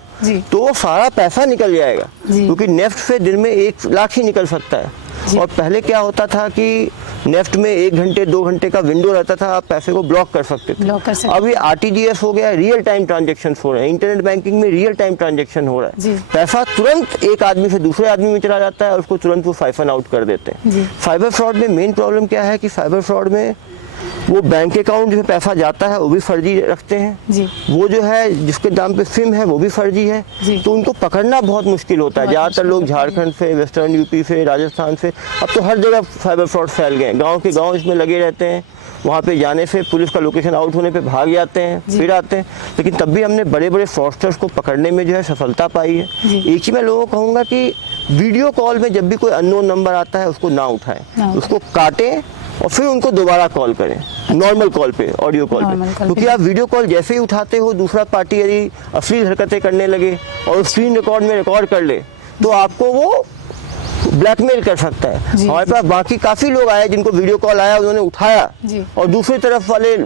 तो वो सारा पैसा निकल जाएगा, क्योंकि नेफ्ट से दिन में 1 लाख ही निकल सकता है। और पहले क्या होता था कि नेफ्ट में 1 घंटे 2 घंटे का विंडो रहता था, आप पैसे को ब्लॉक कर सकते थे। अब ये RTGS हो गया है, रियल टाइम ट्रांजेक्शन हो रहे हैं। इंटरनेट बैंकिंग में रियल टाइम ट्रांजेक्शन हो रहा है, पैसा तुरंत एक आदमी से दूसरे आदमी में चला जाता है और उसको तुरंत वो साइफन आउट कर देते हैं। साइबर फ्रॉड में मेन प्रॉब्लम क्या है कि साइबर फ्रॉड में वो बैंक अकाउंट जो पैसा जाता है वो भी फर्जी रखते हैं, वो जो है जिसके नाम पे सिम है वो भी फर्जी है, तो उनको पकड़ना बहुत मुश्किल होता है। ज़्यादातर लोग झारखंड से, वेस्टर्न यूपी से, राजस्थान से, अब तो हर जगह साइबर फ्रॉड फैल गए हैं। गाँव के गाँव इसमें लगे रहते हैं, वहाँ पे जाने से पुलिस का लोकेशन आउट होने पे भाग जाते हैं, फिर आते हैं। लेकिन तब भी हमने बड़े बड़े फ्रॉडस्टर्स को पकड़ने में जो है सफलता पाई है। एक ही मैं लोगों को कहूँगा कि वीडियो कॉल में जब भी कोई अननोन नंबर आता है उसको ना उठाएं, उसको काटें और फिर उनको दोबारा कॉल करें, नॉर्मल कॉल पे, ऑडियो कॉल पे, क्योंकि आप वीडियो कॉल जैसे ही उठाते हो, दूसरा पार्टी यदि अश्लील हरकतें करने लगे और स्क्रीन रिकॉर्ड में रिकॉर्ड कर ले तो आपको वो ब्लैकमेल कर सकता है। हमारे पास बाकी काफ़ी लोग आए जिनको वीडियो कॉल आया, उन्होंने उठाया और दूसरी तरफ वाले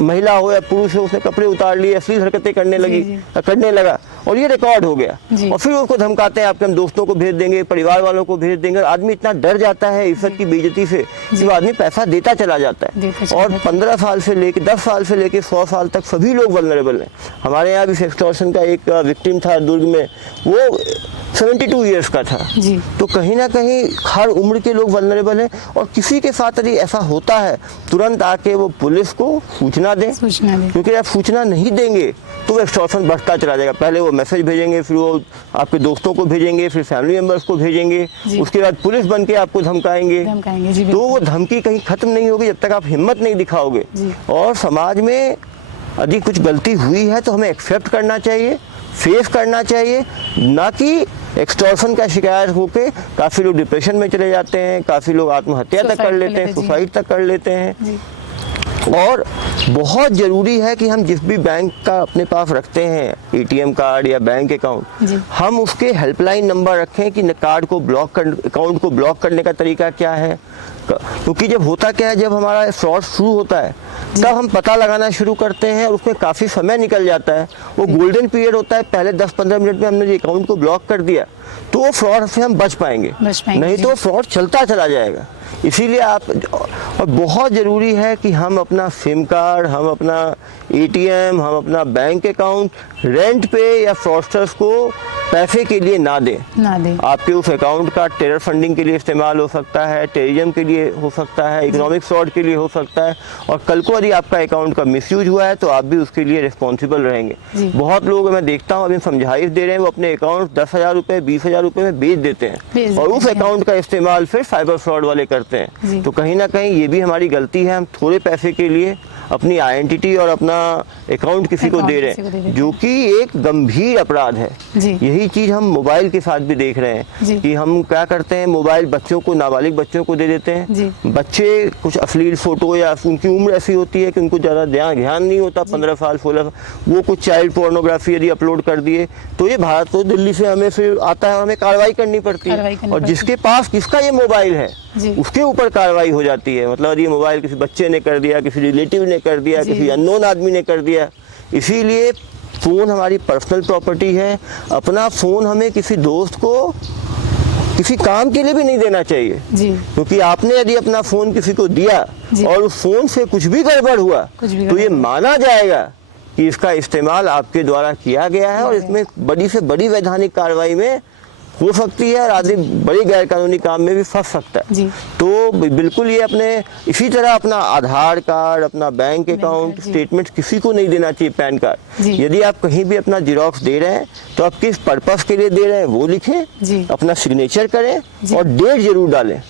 महिला हो या पुरुष हो उसने कपड़े उतार लिए, अश्लील हरकतें करने लगा और ये रिकॉर्ड हो गया और फिर उसको धमकाते हैं आपके हम दोस्तों को भेज देंगे, परिवार वालों को भेज देंगे। आदमी इतना डर जाता है इज्जत की बेइज्जती से कि वो आदमी पैसा देता चला जाता है। और 15 साल से लेके 10 साल से लेके 100 साल तक सभी लोग वल्नरेबल हैं। हमारे यहाँ भी एक्सटॉर्शन का एक विक्टिम था दुर्ग में, वो 72 ईयर्स का था। तो कहीं ना कहीं हर उम्र के लोग वल्नरेबल हैं और किसी के साथ यदि ऐसा होता है तुरंत आके वो पुलिस को सूचना दें, क्योंकि आप सूचना नहीं देंगे तो वो एक्सटॉर्शन बढ़ता चला जाएगा। पहले वो मैसेज भेजेंगे, फिर वो आपके दोस्तों को भेजेंगे, फिर फैमिली मेम्बर्स को भेजेंगे, उसके बाद पुलिस बन के आपको धमकाएंगे। तो वो धमकी कहीं खत्म नहीं होगी जब तक आप हिम्मत नहीं दिखाओगे। और समाज में यदि कुछ गलती हुई है तो हमें एक्सेप्ट करना चाहिए, फेस करना चाहिए, ना कि एक्सटॉर्शन का शिकार होके काफ़ी लोग डिप्रेशन में चले जाते हैं, काफ़ी लोग आत्महत्या तक कर लेते हैं, सुसाइड तक कर लेते हैं। और बहुत ज़रूरी है कि हम जिस भी बैंक का अपने पास रखते हैं एटीएम कार्ड या बैंक अकाउंट, हम उसके हेल्पलाइन नंबर रखें कि कार्ड को अकाउंट को ब्लॉक करने का तरीका क्या है। क्योंकि जब होता क्या है, जब हमारा फ्रॉड शुरू होता है तब हम पता लगाना शुरू करते हैं और उसमें काफ़ी समय निकल जाता है। वो गोल्डन पीरियड होता है, पहले 10-15 मिनट में हमने अकाउंट को ब्लॉक कर दिया तो वो फ्रॉड से हम बच पाएंगे, नहीं तो फ्रॉड चलता चला जाएगा। इसीलिए और बहुत ज़रूरी है कि हम अपना सिम कार्ड, हम अपना एटीएम, हम अपना बैंक अकाउंट रेंट पे या फ्रॉडस्टर्स को पैसे के लिए ना दें। आपके उस अकाउंट का टेरर फंडिंग के लिए इस्तेमाल हो सकता है, टेररिज्म के लिए हो सकता है, इकोनॉमिक फ्रॉड के लिए हो सकता है, और कल को यदि आपका अकाउंट का मिसयूज हुआ है तो आप भी उसके लिए रिस्पॉन्सिबल रहेंगे। बहुत लोग मैं देखता हूँ अभी समझाइश दे रहे हैं, वो अपने अकाउंट 10,000 रुपये 20,000 रुपये में बेच देते हैं और उस अकाउंट का इस्तेमाल फिर साइबर फ्रॉड वाले करते हैं। तो कहीं ना कहीं ये भी हमारी गलती है, हम थोड़े पैसे के लिए अपनी आइडेंटिटी और अपना अकाउंट किसी को दे रहे हैं, जो कि एक गंभीर अपराध है। यही चीज़ हम मोबाइल के साथ भी देख रहे हैं कि हम क्या करते हैं, मोबाइल बच्चों को, नाबालिग बच्चों को दे देते हैं। बच्चे कुछ अश्लील फोटो, या उनकी उम्र ऐसी होती है कि उनको ज़्यादा ध्यान नहीं होता, 15 साल 16, वो कुछ चाइल्ड पोर्नोग्राफी यदि अपलोड कर दिए तो ये भारत को, दिल्ली से हमें फिर आता है, हमें कार्रवाई करनी पड़ती है। और जिसके पास किसका ये मोबाइल है उसके ऊपर कार्रवाई हो जाती है। मतलब ये मोबाइल किसी बच्चे ने कर दिया, किसी रिलेटिव ने कर दिया, किसी अननोन आदमी ने कर दिया। इसीलिए फ़ोन हमारी पर्सनल प्रॉपर्टी है। अपना फ़ोन हमें किसी दोस्त को किसी काम के लिए भी नहीं देना चाहिए, क्योंकि आपने यदि अपना फ़ोन किसी को दिया और उस फ़ोन से कुछ भी गड़बड़ हुआ तो ये माना जाएगा कि इसका इस्तेमाल आपके द्वारा किया गया है और इसमें बड़ी से बड़ी वैधानिक कार्रवाई में हो सकती है और आदमी बड़ी गैरकानूनी काम में भी फंस सकता है। तो बिल्कुल ये अपने इसी तरह अपना आधार कार्ड, अपना बैंक अकाउंट स्टेटमेंट किसी को नहीं देना चाहिए, पैन कार्ड। यदि आप कहीं भी अपना जिरोक्स दे रहे हैं तो आप किस पर्पस के लिए दे रहे हैं वो लिखें, अपना सिग्नेचर करें और डेट जरूर डालें।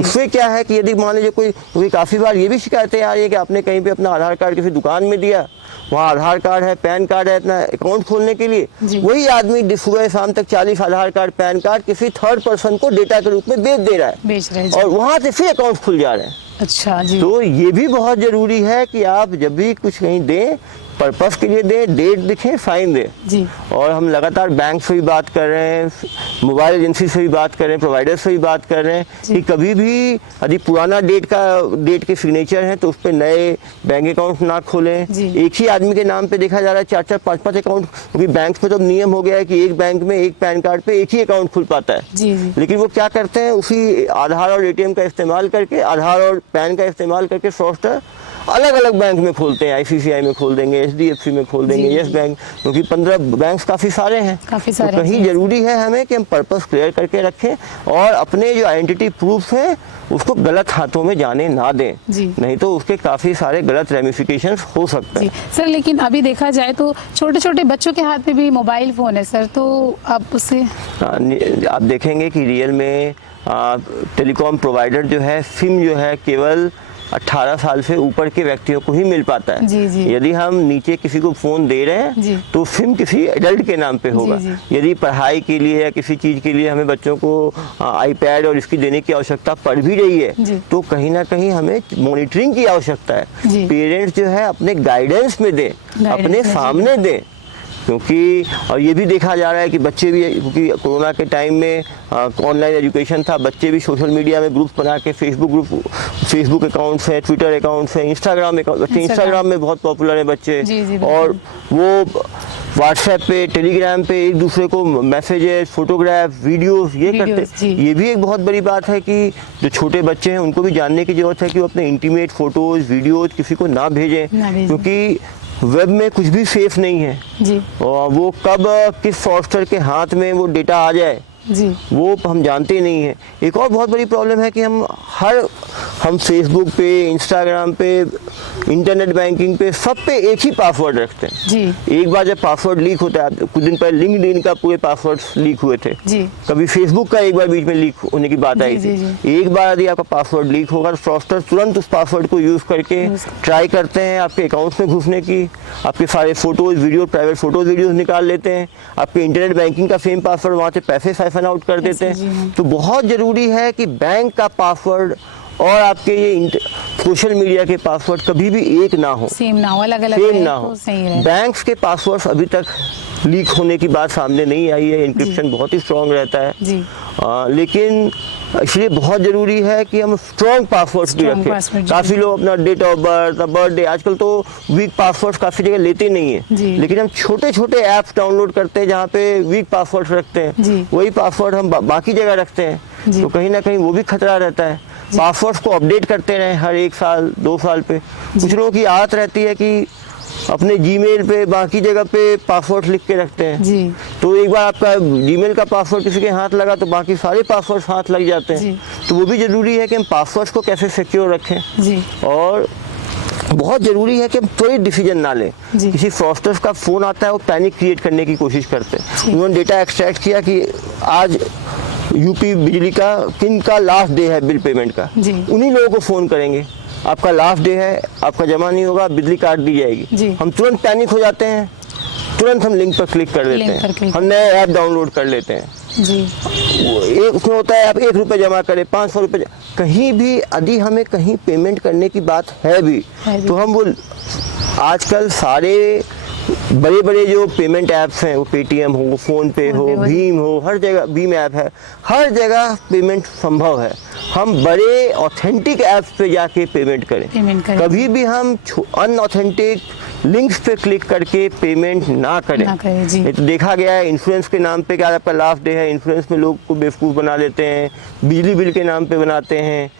उससे क्या है कि यदि मान लीजिए कोई काफ़ी बार ये भी शिकायतें आ रही है कि आपने कहीं पे अपना आधार कार्ड किसी दुकान में दिया, वहाँ आधार कार्ड है, पैन कार्ड है अपना अकाउंट खोलने के लिए, वही आदमी सुबह शाम तक 40 आधार कार्ड, पैन कार्ड किसी थर्ड पर्सन को डेटा के रूप में बेच दे रहा है और वहाँ से फिर अकाउंट खुल जा रहे हैं। अच्छा जी। तो ये भी बहुत जरूरी है कि आप जब भी कुछ कहीं दें, पर्पस के लिए दें, डेट लिखें, फाइन दें। और हम लगातार बैंक से भी बात कर रहे हैं, मोबाइल एजेंसी से भी बात कर रहे हैं, प्रोवाइडर से भी बात कर रहे हैं कि कभी भी यदि पुराना डेट के सिग्नेचर हैं तो उस पर नए बैंक अकाउंट ना खोलें। एक ही आदमी के नाम पे देखा जा रहा है 4-4, 5-5 अकाउंट, क्योंकि बैंक में तो नियम हो गया है कि एक बैंक में एक पैन कार्ड पे एक ही अकाउंट खुल पाता है। लेकिन वो क्या करते हैं, उसी आधार और एटीएम का इस्तेमाल करके, आधार और पैन का इस्तेमाल करके फ्रॉडस्टर अलग अलग बैंक में खोलते हैं। आईसीआईसीआई में खोल देंगे, एचडीएफसी में खोल देंगे, यस बैंक, क्योंकि 15 बैंक काफ़ी सारे हैं। तो कहीं ज़रूरी है हमें कि हम पर्पस क्लियर करके रखें और अपने जो आइडेंटिटी प्रूफ हैं उसको गलत हाथों में जाने ना दें, नहीं तो उसके काफ़ी सारे गलत रेमिफिकेशंस हो सकते हैं। सर लेकिन अभी देखा जाए तो छोटे छोटे बच्चों के हाथ में भी मोबाइल फ़ोन है सर, तो आप उससे आप देखेंगे कि रियल में टेलीकॉम प्रोवाइडर जो है, सिम जो है केवल 18 साल से ऊपर के व्यक्तियों को ही मिल पाता है। यदि हम नीचे किसी को फ़ोन दे रहे हैं तो सिम किसी एडल्ट के नाम पे होगा। यदि पढ़ाई के लिए या किसी चीज़ के लिए हमें बच्चों को आईपैड और इसकी देने की आवश्यकता पड़ भी रही है तो कहीं ना कहीं हमें मॉनिटरिंग की आवश्यकता है। पेरेंट्स जो है अपने गाइडेंस में दें, अपने सामने दें, क्योंकि और ये भी देखा जा रहा है कि बच्चे भी, क्योंकि कोरोना के टाइम में ऑनलाइन एजुकेशन था, बच्चे भी सोशल मीडिया में ग्रुप्स बना के, फेसबुक अकाउंट्स हैं, ट्विटर अकाउंट्स हैं, इंस्टाग्राम अकाउंट, बच्चे इंस्टाग्राम में बहुत पॉपुलर हैं बच्चे, और वो व्हाट्सएप पे, टेलीग्राम पे एक दूसरे को मैसेजेस, फोटोग्राफ, वीडियोस ये करते। ये भी एक बहुत बड़ी बात है कि जो छोटे बच्चे हैं उनको भी जानने की ज़रूरत है कि वो अपने इंटीमेट फ़ोटोज़, वीडियोज़ किसी को ना भेजें, क्योंकि वेब में कुछ भी सेफ नहीं है और वो कब किस फ्रॉडस्टर के हाथ में वो डेटा आ जाए जी। वो हम जानते नहीं हैं। एक और बहुत बड़ी प्रॉब्लम है कि हम फेसबुक पे, इंस्टाग्राम पे, इंटरनेट बैंकिंग पे, सब पे एक ही पासवर्ड रखते हैं जी। एक बार जब पासवर्ड लीक होता है, कुछ दिन पहले लिंक्डइन का पूरे पासवर्ड लीक हुए थे जी। कभी फेसबुक का एक बार बीच में लीक होने की बात आई जी, थी। एक बार यदि आपका पासवर्ड लीक होगा तो फ्रॉस्टर तुरंत उस पासवर्ड को यूज करके ट्राई करते हैं आपके अकाउंट्स में घुसने की, आपके सारे photos video, private photos videos निकाल लेते हैं, आपके इंटरनेट बैंकिंग का सेम पासवर्ड वहाँ से पैसे साइफन आउट कर देते हैं। तो बहुत जरूरी है कि बैंक का पासवर्ड और आपके ये सोशल मीडिया के पासवर्ड कभी भी एक ना हो, सेम ना हो, अलग अलग सेम ना हो। सही है। बैंक्स के पासवर्ड्स अभी तक लीक होने की बात सामने नहीं आई है, इंक्रिप्शन बहुत ही स्ट्रॉन्ग रहता है जी। लेकिन इसलिए बहुत जरूरी है कि हम स्ट्रॉन्ग पासवर्ड्स भी रखें। काफी लोग अपना डेट ऑफ बर्थ, बर्थडे, आजकल तो वीक पासवर्ड्स काफी जगह लेते नहीं है, लेकिन हम छोटे छोटे ऐप्स डाउनलोड करते हैं जहाँ पे वीक पासवर्ड्स रखते हैं, वही पासवर्ड हम बाकी जगह रखते हैं, तो कहीं ना कहीं वो भी खतरा रहता है। पासवर्ड्स को अपडेट करते रहें हर 1 साल 2 साल पे। कुछ लोगों की आदत रहती है कि अपने जीमेल पे बाकी जगह पे पासवर्ड लिख के रखते हैं जी। तो एक बार आपका जीमेल का पासवर्ड किसी के हाथ लगा तो बाकी सारे पासवर्ड हाथ लग जाते हैं। तो वो भी जरूरी है कि हम पासवर्ड्स को कैसे सिक्योर रखें जी। और बहुत जरूरी है कि हम त्वरित डिसीजन ना लें। किसी फ्रॉस्टर्स का फोन आता है, वो पैनिक क्रिएट करने की कोशिश करते हैं। उन्होंने डेटा एक्सट्रैक्ट किया कि आज यूपी बिजली का किन का लास्ट डे है बिल पेमेंट का, उन्हीं लोगों को फोन करेंगे, आपका लास्ट डे है, आपका जमा नहीं होगा, बिजली काट दी जाएगी। हम तुरंत पैनिक हो जाते हैं, तुरंत हम लिंक पर क्लिक कर देते हैं, हम नए ऐप डाउनलोड कर लेते हैं जी। एक उसमें होता है आप 1 रुपये जमा करें, 500 रुपये, कहीं भी यदि हमें कहीं पेमेंट करने की बात है भी तो हम वो आजकल सारे बड़े बड़े जो पेमेंट ऐप्स हैं, वो पेटीएम हो, फोन पे हो, भीम हो, हर जगह भीम ऐप है, हर जगह पेमेंट संभव है। हम बड़े ऑथेंटिक ऐप्स पे जाके पेमेंट करें। कभी भी हम अनऑथेंटिक लिंक्स पे क्लिक करके पेमेंट ना करें। जी। तो देखा गया है इंश्योरेंस के नाम पे, क्या आपका लास्ट डे है, इंश्योरेंस में लोग को बेवकूफ़ बना लेते हैं, बिजली बिल के नाम पे बनाते हैं।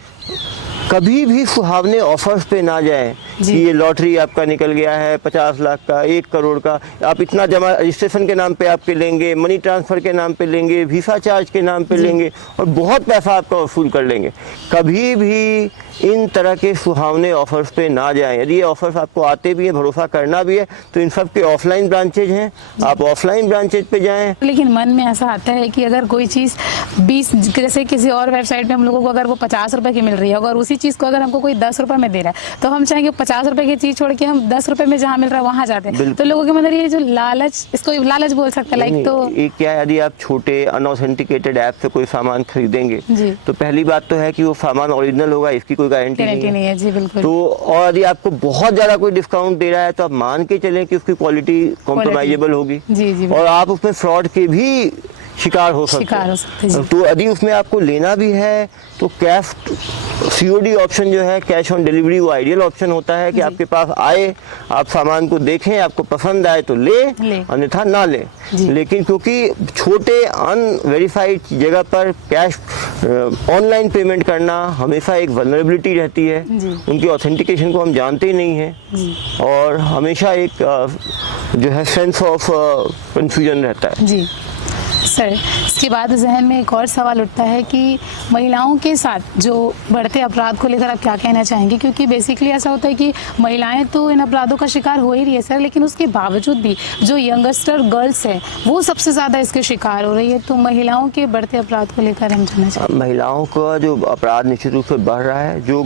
कभी भी सुहावने ऑफर्स पे ना जाएं कि ये लॉटरी आपका निकल गया है 50 लाख का, 1 करोड़ का, आप इतना जमा रजिस्ट्रेशन के नाम पे आपके लेंगे, मनी ट्रांसफ़र के नाम पे लेंगे, वीसा चार्ज के नाम पे लेंगे और बहुत पैसा आपका वसूल कर लेंगे। कभी भी इन तरह के सुहावने ऑफर्स पे ना जाएं। यदि ये ऑफर्स आपको आते भी हैं, भरोसा करना भी है, तो इन सब के ऑफलाइन ब्रांचेज हैं, आप ऑफलाइन ब्रांचेज पे जाएं। लेकिन मन में ऐसा आता है कि अगर कोई चीज़ 20, जैसे किसी और वेबसाइट पे हम लोगों को अगर वो 50 रुपए की मिल रही है, अगर उसी चीज़ को अगर हमको कोई 10 रुपए में दे रहा है, तो हम चाहेंगे 50 रुपए की चीज़ छोड़ के हम 10 रुपए में जहाँ मिल रहा है वहाँ जाते हैं। तो लोगों के मतलब ये जो लालच, इसको लालच बोल सकते हैं लाइक। तो एक क्या है, यदि आप छोटे अनऑथेंटिकेटेड ऐप से कोई सामान खरीदेंगे तो पहली बात तो है कि वो सामान ओरिजिनल होगा, इसकी कोई गारंटी नहीं है। जी बिल्कुल। तो और यदि आपको बहुत ज्यादा कोई डिस्काउंट दे रहा है तो आप मान के चलें कि उसकी क्वालिटी कॉम्प्रोमाइजेबल होगी। जी। और आप उसमें फ्रॉड के भी शिकार हो सकते हैं। तो यदि उसमें आपको लेना भी है तो कैश COD ऑप्शन जो है, कैश ऑन डिलीवरी, वो आइडियल ऑप्शन होता है कि आपके पास आए, आप सामान को देखें, आपको पसंद आए तो ले, अन्यथा ना ले। लेकिन क्योंकि छोटे अनवेरीफाइड जगह पर कैश ऑनलाइन पेमेंट करना हमेशा एक वल्नरेबिलिटी रहती है, उनकी ऑथेंटिकेशन को हम जानते ही नहीं हैं और हमेशा एक जो है सेंस ऑफ कंफ्यूजन रहता है। जी सर, इसके बाद जहन में एक और सवाल उठता है कि महिलाओं के साथ जो बढ़ते अपराध को लेकर आप क्या कहना चाहेंगे? क्योंकि बेसिकली ऐसा होता है कि महिलाएं तो इन अपराधों का शिकार हो ही रही है सर, लेकिन उसके बावजूद भी जो यंगस्टर गर्ल्स हैं वो सबसे ज़्यादा इसके शिकार हो रही है। तो महिलाओं के बढ़ते अपराध को लेकर हम जानना चाहेंगे। महिलाओं का जो अपराध निश्चित रूप से बढ़ रहा है, जो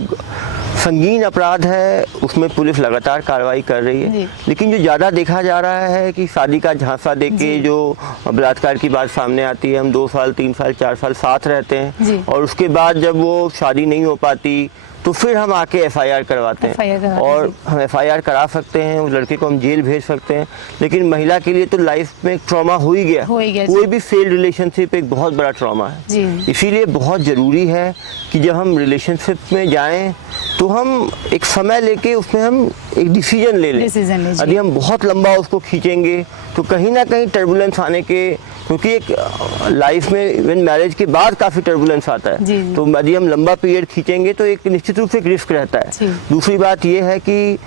संगीन अपराध है उसमें पुलिस लगातार कार्रवाई कर रही है, लेकिन जो ज़्यादा देखा जा रहा है कि शादी का झांसा देके जो बलात्कार की बात सामने आती है, हम 2 साल 3 साल 4 साल साथ रहते हैं और उसके बाद जब वो शादी नहीं हो पाती तो फिर हम आके FIR करवाते हैं और हम FIR करा सकते हैं, उस लड़के को हम जेल भेज सकते हैं, लेकिन महिला के लिए तो लाइफ में ट्रॉमा हो ही गया। कोई भी फेल्ड रिलेशनशिप एक बहुत बड़ा ट्रॉमा है। इसीलिए बहुत ज़रूरी है कि जब हम रिलेशनशिप में जाएं तो हम एक समय लेके उसमें हम एक डिसीजन ले लें। यदि हम बहुत लंबा उसको खींचेंगे तो कहीं ना कहीं टर्बुलेंस आने के क्योंकि एक लाइफ में इवन मैरिज के बाद काफ़ी टर्बुलेंस आता है। जी। तो यदि हम लंबा पीरियड खींचेंगे तो एक निश्चित रूप से एक रिस्क रहता है। जी। दूसरी बात ये है कि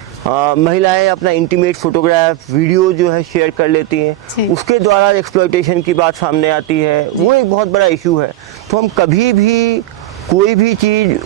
महिलाएं अपना इंटीमेट फोटोग्राफ वीडियो जो है शेयर कर लेती जी। हैं, उसके द्वारा एक्सप्लॉयटेशन की बात सामने आती है, वो एक बहुत बड़ा इशू है। तो हम कभी भी कोई भी चीज़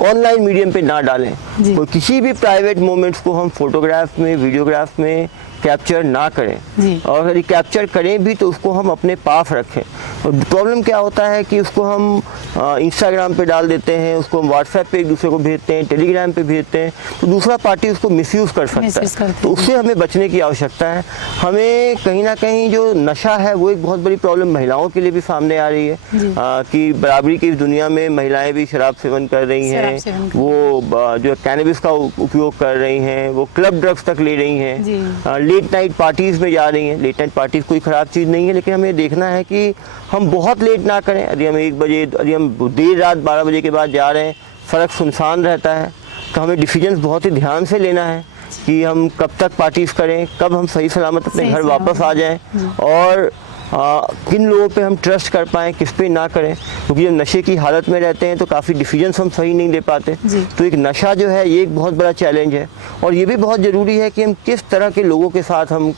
ऑनलाइन मीडियम पे ना डालें। कोई किसी भी प्राइवेट मोमेंट्स को हम फोटोग्राफ में वीडियोग्राफ में कैप्चर ना करें, और यदि कैप्चर करें भी तो उसको हम अपने पास रखें। और प्रॉब्लम क्या होता है कि उसको हम इंस्टाग्राम पे डाल देते हैं, उसको हम व्हाट्सएप पे एक दूसरे को भेजते हैं, टेलीग्राम पे भेजते हैं, तो दूसरा पार्टी उसको मिसयूज़ कर सकता है। तो उससे हमें बचने की आवश्यकता है। हमें कहीं ना कहीं जो नशा है वो एक बहुत बड़ी प्रॉब्लम महिलाओं के लिए भी सामने आ रही है, कि बराबरी की दुनिया में महिलाएं भी शराब सेवन कर रही हैं, वो जो कैनबिस का उपयोग कर रही हैं, वो क्लब ड्रग्स तक ले रही हैं, लेट नाइट पार्टीज में जा रही हैं। लेट नाइट पार्टीज कोई ख़राब चीज़ नहीं है, लेकिन हमें देखना है कि हम बहुत लेट ना करें। यदि हम 1 बजे, यदि हम देर रात 12 बजे के बाद जा रहे हैं, सड़क सुनसान रहता है, तो हमें डिसीजंस बहुत ही ध्यान से लेना है कि हम कब तक पार्टीज करें, कब हम सही सलामत अपने घर वापस आ जाएं, और किन लोगों पे हम ट्रस्ट कर पाएँ, किस पे ना करें। क्योंकि जब नशे की हालत में रहते हैं तो काफ़ी डिसीजंस हम सही नहीं ले पाते। तो एक नशा जो है ये एक बहुत बड़ा चैलेंज है, और ये भी बहुत ज़रूरी है कि हम किस तरह के लोगों के साथ हम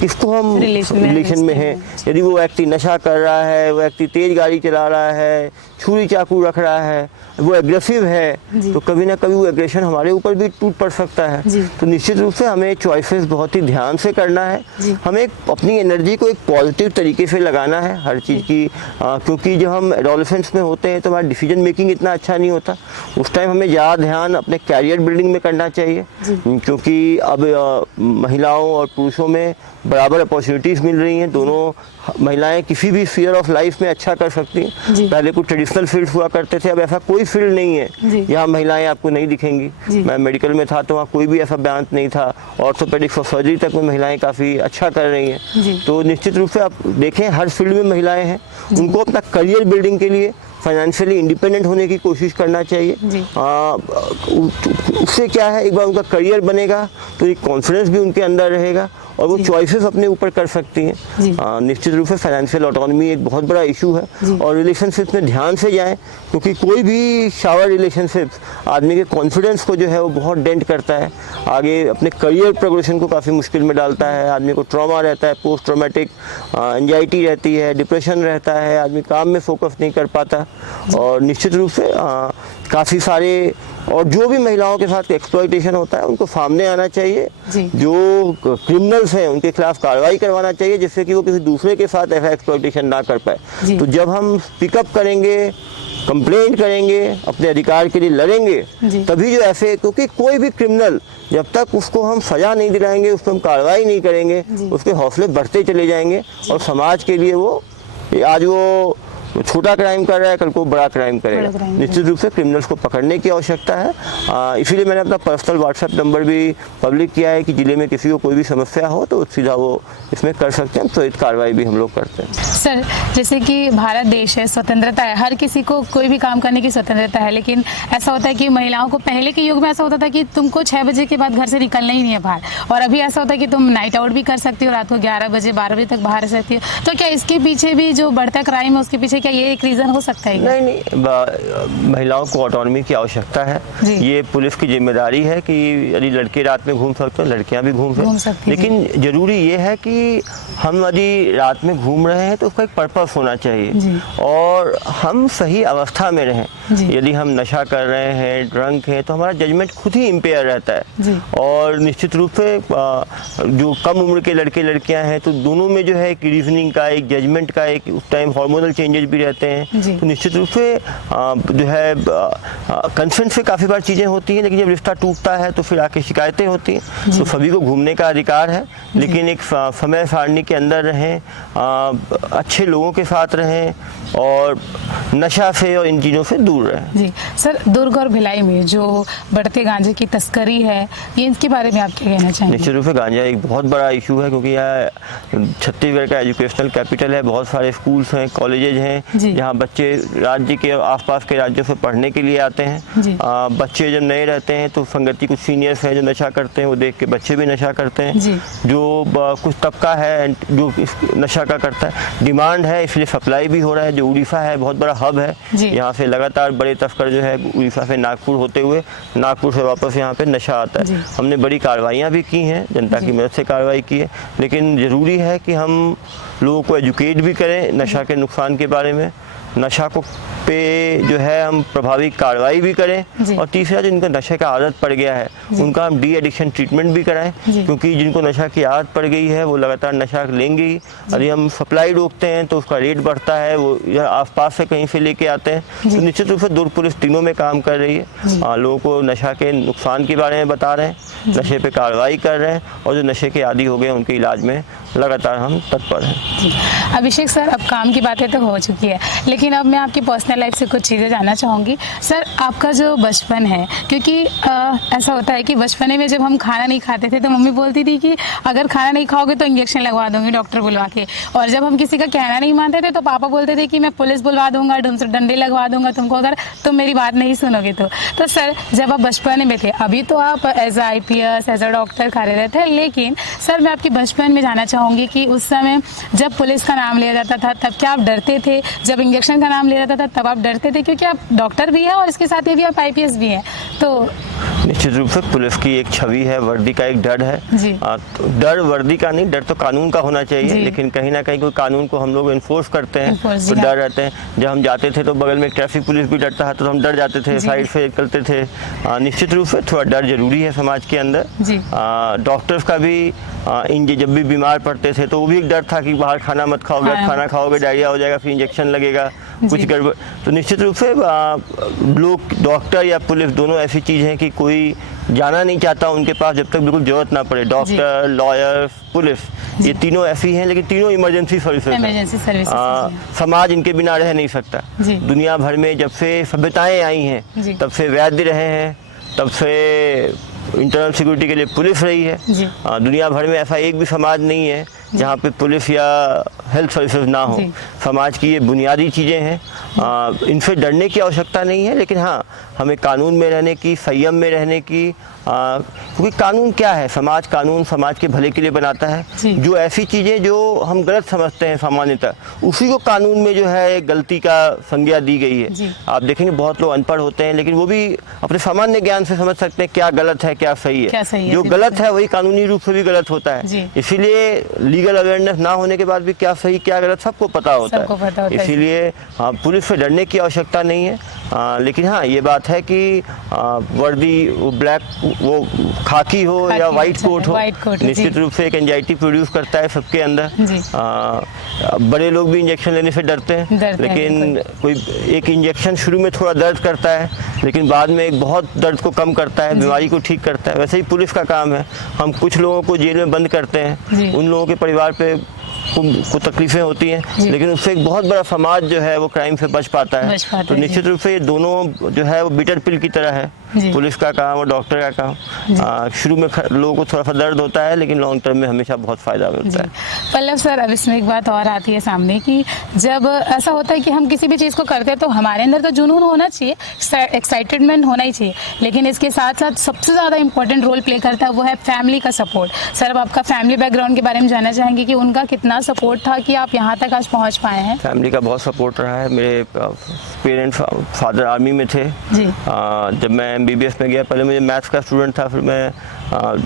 किसको हम रिलेशन में हैं। यदि वो व्यक्ति नशा कर रहा है, वो व्यक्ति तेज़ गाड़ी चला रहा है, छुरी चाकू रख रहा है, वो एग्रेसिव है, तो कभी ना कभी वो एग्रेशन हमारे ऊपर भी टूट पड़ सकता है। तो निश्चित रूप से हमें चॉइसेस बहुत ही ध्यान से करना है। हमें अपनी एनर्जी को एक पॉजिटिव तरीके से लगाना है हर चीज़ की, क्योंकि जब हम एडोलेसेंस में होते हैं तो हमारा डिसीजन मेकिंग इतना अच्छा नहीं होता। उस टाइम हमें ज़्यादा ध्यान अपने कैरियर बिल्डिंग में करना चाहिए, क्योंकि अब महिलाओं और पुरुषों में बराबर अपॉर्चुनिटीज़ मिल रही हैं। दोनों महिलाएं किसी भी स्फीयर ऑफ लाइफ में अच्छा कर सकती हैं। पहले कुछ ट्रेडिशनल फील्ड हुआ करते थे, अब ऐसा कोई फील्ड नहीं है यहाँ महिलाएं आपको नहीं दिखेंगी। मैं मेडिकल में था तो वहाँ कोई भी ऐसा बयान नहीं था। ऑर्थोपेडिक्स और सर्जरी तक में महिलाएं काफ़ी अच्छा कर रही हैं। तो निश्चित रूप से आप देखें हर फील्ड में महिलाएं हैं, उनको अपना करियर बिल्डिंग के लिए फाइनेंशियली इंडिपेंडेंट होने की कोशिश करना चाहिए। उससे क्या है, एक बार उनका करियर बनेगा तो एक कॉन्फिडेंस भी उनके अंदर रहेगा, और वो चॉइसेस अपने ऊपर कर सकती हैं। निश्चित रूप से फाइनेंशियल ऑटोनॉमी एक बहुत बड़ा इशू है, और रिलेशनशिप में ध्यान से जाएं, क्योंकि कोई भी शावर रिलेशनशिप आदमी के कॉन्फिडेंस को जो है वो बहुत डेंट करता है, आगे अपने करियर प्रोग्रेशन को काफ़ी मुश्किल में डालता है। आदमी को ट्रॉमा रहता है, पोस्ट ट्रॉमेटिक एंजाइटी रहती है, डिप्रेशन रहता है, आदमी काम में फोकस नहीं कर पाता, और निश्चित रूप से काफ़ी सारे और जो भी महिलाओं के साथ एक्सप्लॉयटेशन होता है उनको सामने आना चाहिए। जो क्रिमिनल्स हैं उनके खिलाफ कार्रवाई करवाना चाहिए, जिससे कि वो किसी दूसरे के साथ ऐसा एक्सप्लॉयटेशन ना कर पाए। तो जब हम पिकअप करेंगे, कंप्लेंट करेंगे, अपने अधिकार के लिए लड़ेंगे, तभी जो ऐसे, क्योंकि कोई भी क्रिमिनल जब तक उसको हम सज़ा नहीं दिलाएंगे, उस पर हम कार्रवाई नहीं करेंगे, उसके हौसले बढ़ते चले जाएंगे, और समाज के लिए वो आज वो छोटा क्राइम कर रहा है, कल को बड़ा क्राइम करेगा। निश्चित रूप से क्रिमिनल्स को पकड़ने की आवश्यकता है। इसीलिए मैंने अपना पर्सनल व्हाट्सएप नंबर भी पब्लिक किया है कि जिले में किसी को कोई भी समस्या हो तो सीधा वो इसमें कर सकते हैं, त्वरित कार्रवाई भी हम लोग करते हैं। सर, जैसे कि भारत देश है, स्वतंत्रता है, हर किसी को कोई भी काम करने की स्वतंत्रता है, लेकिन ऐसा होता है कि महिलाओं को पहले के युग में ऐसा होता था कि तुमको 6 बजे के बाद घर से निकलना ही नहीं है बाहर, और अभी ऐसा होता है कि तुम नाइट आउट भी कर सकती हो, रात को 11 बजे 12 बजे तक बाहर रह सकती हो। तो क्या इसके पीछे भी जो बढ़ता क्राइम है उसके पीछे क्या ये एक रीज़न हो सकता है? नहीं, महिलाओं को ऑटोनॉमी की आवश्यकता है। ये पुलिस की जिम्मेदारी है कि यदि लड़के रात में घूम सकते हो, लड़कियां भी घूम सकती हैं, लेकिन जरूरी ये है कि हम यदि रात में घूम रहे हैं तो उसका एक पर्पस होना चाहिए, और हम सही अवस्था में रहें। यदि हम नशा कर रहे हैं, ड्रंक हैं, तो हमारा जजमेंट खुद ही इम्पेयर रहता है। और निश्चित रूप से जो कम उम्र के लड़के लड़कियां हैं तो दोनों में जो है एक रीजनिंग का, एक जजमेंट का, एक उस टाइम हार्मोनल चेंजेस भी रहते हैं। तो निश्चित रूप से जो है कंसेंट से काफ़ी बार चीज़ें होती हैं, लेकिन जब रिश्ता टूटता है तो फिर आके शिकायतें होती हैं। तो सभी को घूमने का अधिकार है, लेकिन एक समय सारणी के अंदर रहें, अच्छे लोगों के साथ रहें, और नशा से और इन चीज़ों से दूर रहें। जी सर, दुर्ग और भिलाई में जो बढ़ते गांजे की तस्करी है, ये इसके बारे में आप क्या कहना चाहेंगे? निश्चित रूप से गांजा एक बहुत बड़ा इशू है, क्योंकि यह छत्तीसगढ़ का एजुकेशनल कैपिटल है। बहुत सारे स्कूल्स हैं, कॉलेजेज हैं, जहाँ बच्चे राज्य के आसपास के राज्यों से पढ़ने के लिए आते हैं। बच्चे जब नए रहते हैं तो संगति कुछ सीनियर्स हैं जो नशा करते हैं, वो देख के बच्चे भी नशा करते हैं। जो कुछ तबका है जो नशा का करता है, डिमांड है इसलिए सप्लाई भी हो रहा है। जो उड़ीसा है बहुत बड़ा हब है, यहाँ से लगातार बड़े तस्कर जो है उड़ीसा से नागपुर होते हुए नागपुर से वापस यहाँ पे नशा आता है। हमने बड़ी कार्रवाइयाँ भी की हैं, जनता की मदद से कार्रवाई की है, लेकिन ज़रूरी है कि हम लोगों को एजुकेट भी करें नशा के नुकसान के बारे में, नशा को पे जो है हम प्रभावी कार्रवाई भी करें, और तीसरा जो इनका नशे का आदत पड़ गया है उनका हम डी एडिक्शन ट्रीटमेंट भी कराएं, क्योंकि जिनको नशा की आदत पड़ गई है वो लगातार नशा लेंगे ही। यदि हम सप्लाई रोकते हैं तो उसका रेट बढ़ता है, वो या आसपास से कहीं से लेके आते हैं। तो निश्चित रूप से दुर्ग पुलिस तीनों में काम कर रही है, लोगों को नशा के नुकसान के बारे में बता रहे हैं, नशे पे कार्रवाई कर रहे हैं, और जो नशे के आदी हो गए उनके इलाज में लगातार हम तत्पर हैं। अभिषेक सर, अब काम की बातें तो हो चुकी है, लेकिन अब मैं आपकी पर्सनल लाइफ से कुछ चीज़ें जानना चाहूँगी। सर, आपका जो बचपन है, क्योंकि ऐसा होता है कि बचपने में जब हम खाना नहीं खाते थे तो मम्मी बोलती थी कि अगर खाना नहीं खाओगे तो इंजेक्शन लगवा दूंगी डॉक्टर बुलवा के, और जब हम किसी का कहना नहीं मानते थे तो पापा बोलते थे कि मैं पुलिस बुलवा दूंगा, डंडे लगवा दूंगा तुमको अगर तुम मेरी बात नहीं सुनोगे तो सर, जब आप बचपन में थे, अभी तो आप as a IPS as a doctor कार्यरत थे, लेकिन सर मैं आपके बचपन में जानना चाहूँगी कि उस समय जब पुलिस का नाम लिया जाता था तब क्या आप डरते थे? जब इंजेक्शन का नाम लिया जाता था तब आप डरते थे, क्योंकि आप डॉक्टर भी हैं और इसके साथ में भी आप IPS भी हैं? तो निश्चित रूप से पुलिस की एक छवि है, वर्दी का एक डर है। तो डर वर्दी का नहीं, डर तो कानून का होना चाहिए, लेकिन कहीं ना कहीं कोई कानून को हम लोग इन्फोर्स करते हैं तो डर रहते हैं। जब हम जाते थे तो बगल में ट्रैफिक पुलिस भी डरता है तो हम डर जाते थे, साइड से निकलते थे। निश्चित रूप से थोड़ा डर जरूरी है समाज के अंदर। डॉक्टर्स का भी जब भी बीमार पड़ते थे तो वो भी एक डर था कि बाहर खाना मत खाओगे, खाना खाओगे डायरिया हो जाएगा, फिर इंजेक्शन लगेगा, कुछ गड़बड़। तो निश्चित रूप से लोग, डॉक्टर या पुलिस दोनों ऐसी चीज़ हैं कि कोई जाना नहीं चाहता उनके पास जब तक बिल्कुल जरूरत ना पड़े। डॉक्टर, लॉयर, पुलिस, ये तीनों ऐसी हैं, लेकिन तीनों इमरजेंसी सर्विसेज हैं। समाज इनके बिना रह नहीं सकता। दुनिया भर में जब से सभ्यताएं आई हैं तब से वैद्य रहे हैं, तब से इंटरनल सिक्योरिटी के लिए पुलिस रही है। दुनिया भर में ऐसा एक भी समाज नहीं है जहाँ पे पुलिस या हेल्थ सर्विसेज ना हो। समाज की ये बुनियादी चीज़ें हैं, इनसे डरने की आवश्यकता नहीं है, लेकिन हाँ हमें कानून में रहने की, संयम में रहने की, क्योंकि कानून क्या है, कानून समाज के भले के लिए बनाता है। जो ऐसी चीज़ें जो हम गलत समझते हैं सामान्यतः, उसी को कानून में जो है गलती का संज्ञा दी गई है। आप देखेंगे बहुत लोग अनपढ़ होते हैं, लेकिन वो भी अपने सामान्य ज्ञान से समझ सकते हैं क्या गलत है क्या सही है। जो गलत है वही कानूनी रूप से भी गलत होता है। इसीलिए लीगल अवेयरनेस ना होने के बाद भी क्या सही क्या गलत सबको पता होता है। इसीलिए पुलिस से डरने की आवश्यकता नहीं है। लेकिन हाँ ये बात है कि वर्दी वो ब्लैक, वो खाकी हो या वाइट कोट हो, निश्चित रूप से एक एंजाइटी प्रोड्यूस करता है सबके अंदर। बड़े लोग भी इंजेक्शन लेने से डरते हैं, लेकिन कोई एक इंजेक्शन शुरू में थोड़ा दर्द करता है, लेकिन बाद में एक बहुत दर्द को कम करता है, बीमारी को ठीक करता है। वैसे ही पुलिस का काम है। हम कुछ लोगों को जेल में बंद करते हैं, उन लोगों के परिवार पे को तकलीफें होती हैं, लेकिन उससे एक बहुत बड़ा समाज जो है वो क्राइम से बच पाता है। तो निश्चित रूप से ये दोनों जो है वो बिटर पिल की तरह है, पुलिस का काम और डॉक्टर का काम। शुरू में लोगों को थोड़ा सा दर्द होता है, लेकिन लॉन्ग टर्म में हमेशा बहुत फायदा मिलता है। पल्लव सर, अब इसमें एक बात और आती है सामने कि जब ऐसा होता है कि हम किसी भी चीज़ को करते हैं तो हमारे अंदर तो जुनून होना चाहिए, एक्साइटेडमेंट होना ही चाहिए, लेकिन इसके साथ साथ सबसे ज़्यादा इंपॉर्टेंट रोल प्ले करता है वो है फैमिली का सपोर्ट। सर, अब आपका फैमिली बैकग्राउंड के बारे में जानना चाहेंगे कि उनका कितना सपोर्ट था कि आप यहाँ तक आज पहुँच पाए हैं? फैमिली का बहुत सपोर्ट रहा है। मेरे पेरेंट्स, फादर आर्मी में थे। जब मैं MBBS में गया, पहले मुझे मैथ्स का स्टूडेंट था, फिर मैं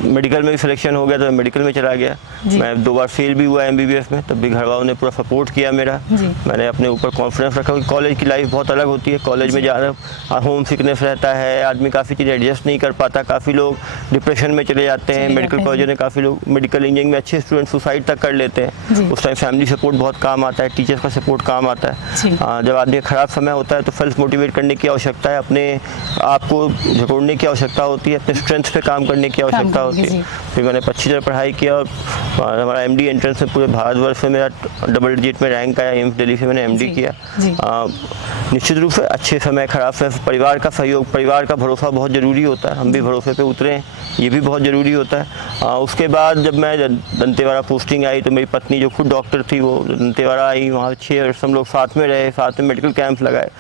मेडिकल में भी सिलेक्शन हो गया तो मैं मेडिकल में चला गया। मैं 2 बार फेल भी हुआ MBBS में, तब भी घर वालों ने पूरा सपोर्ट किया मेरा। मैंने अपने ऊपर कॉन्फिडेंस रखा कि कॉलेज की लाइफ बहुत अलग होती है। कॉलेज में ज़्यादा होम सिकनेस रहता है, आदमी काफ़ी चीज़ें एडजस्ट नहीं कर पाता, काफ़ी लोग डिप्रेशन में चले जाते हैं। मेडिकल कॉलेज में काफ़ी लोग, मेडिकल इंजीनियरिंग में अच्छे स्टूडेंट सुसाइड तक कर लेते हैं। उस टाइम फैमिली सपोर्ट बहुत काम आता है, टीचर्स का सपोर्ट काम आता है। जब आदमी ख़राब समय होता है तो सेल्फ मोटिवेट करने की आवश्यकता है, अपने आप को झकोड़ने की आवश्यकता होती है, अपने स्ट्रेंथ पे काम करने की आवश्यकता होती है। फिर मैंने अच्छी तरह पढ़ाई किया और हमारा MD एंट्रेंस में पूरे भारतवर्ष में मेरा डबल डिजिट में रैंक आया। एम्स दिल्ली से मैंने MD किया। निश्चित रूप से अच्छे समय, खराब समय, परिवार का सहयोग, परिवार का भरोसा बहुत ज़रूरी होता है। हम भी भरोसे पे उतरे, ये भी बहुत ज़रूरी होता है। उसके बाद जब मैं दंतेवाड़ा पोस्टिंग आई तो मेरी पत्नी जो खुद डॉक्टर थी वो दंतेवाड़ा आई, वहाँ 6 वर्ष हम लोग साथ में रहे, साथ में मेडिकल कैंप लगाए।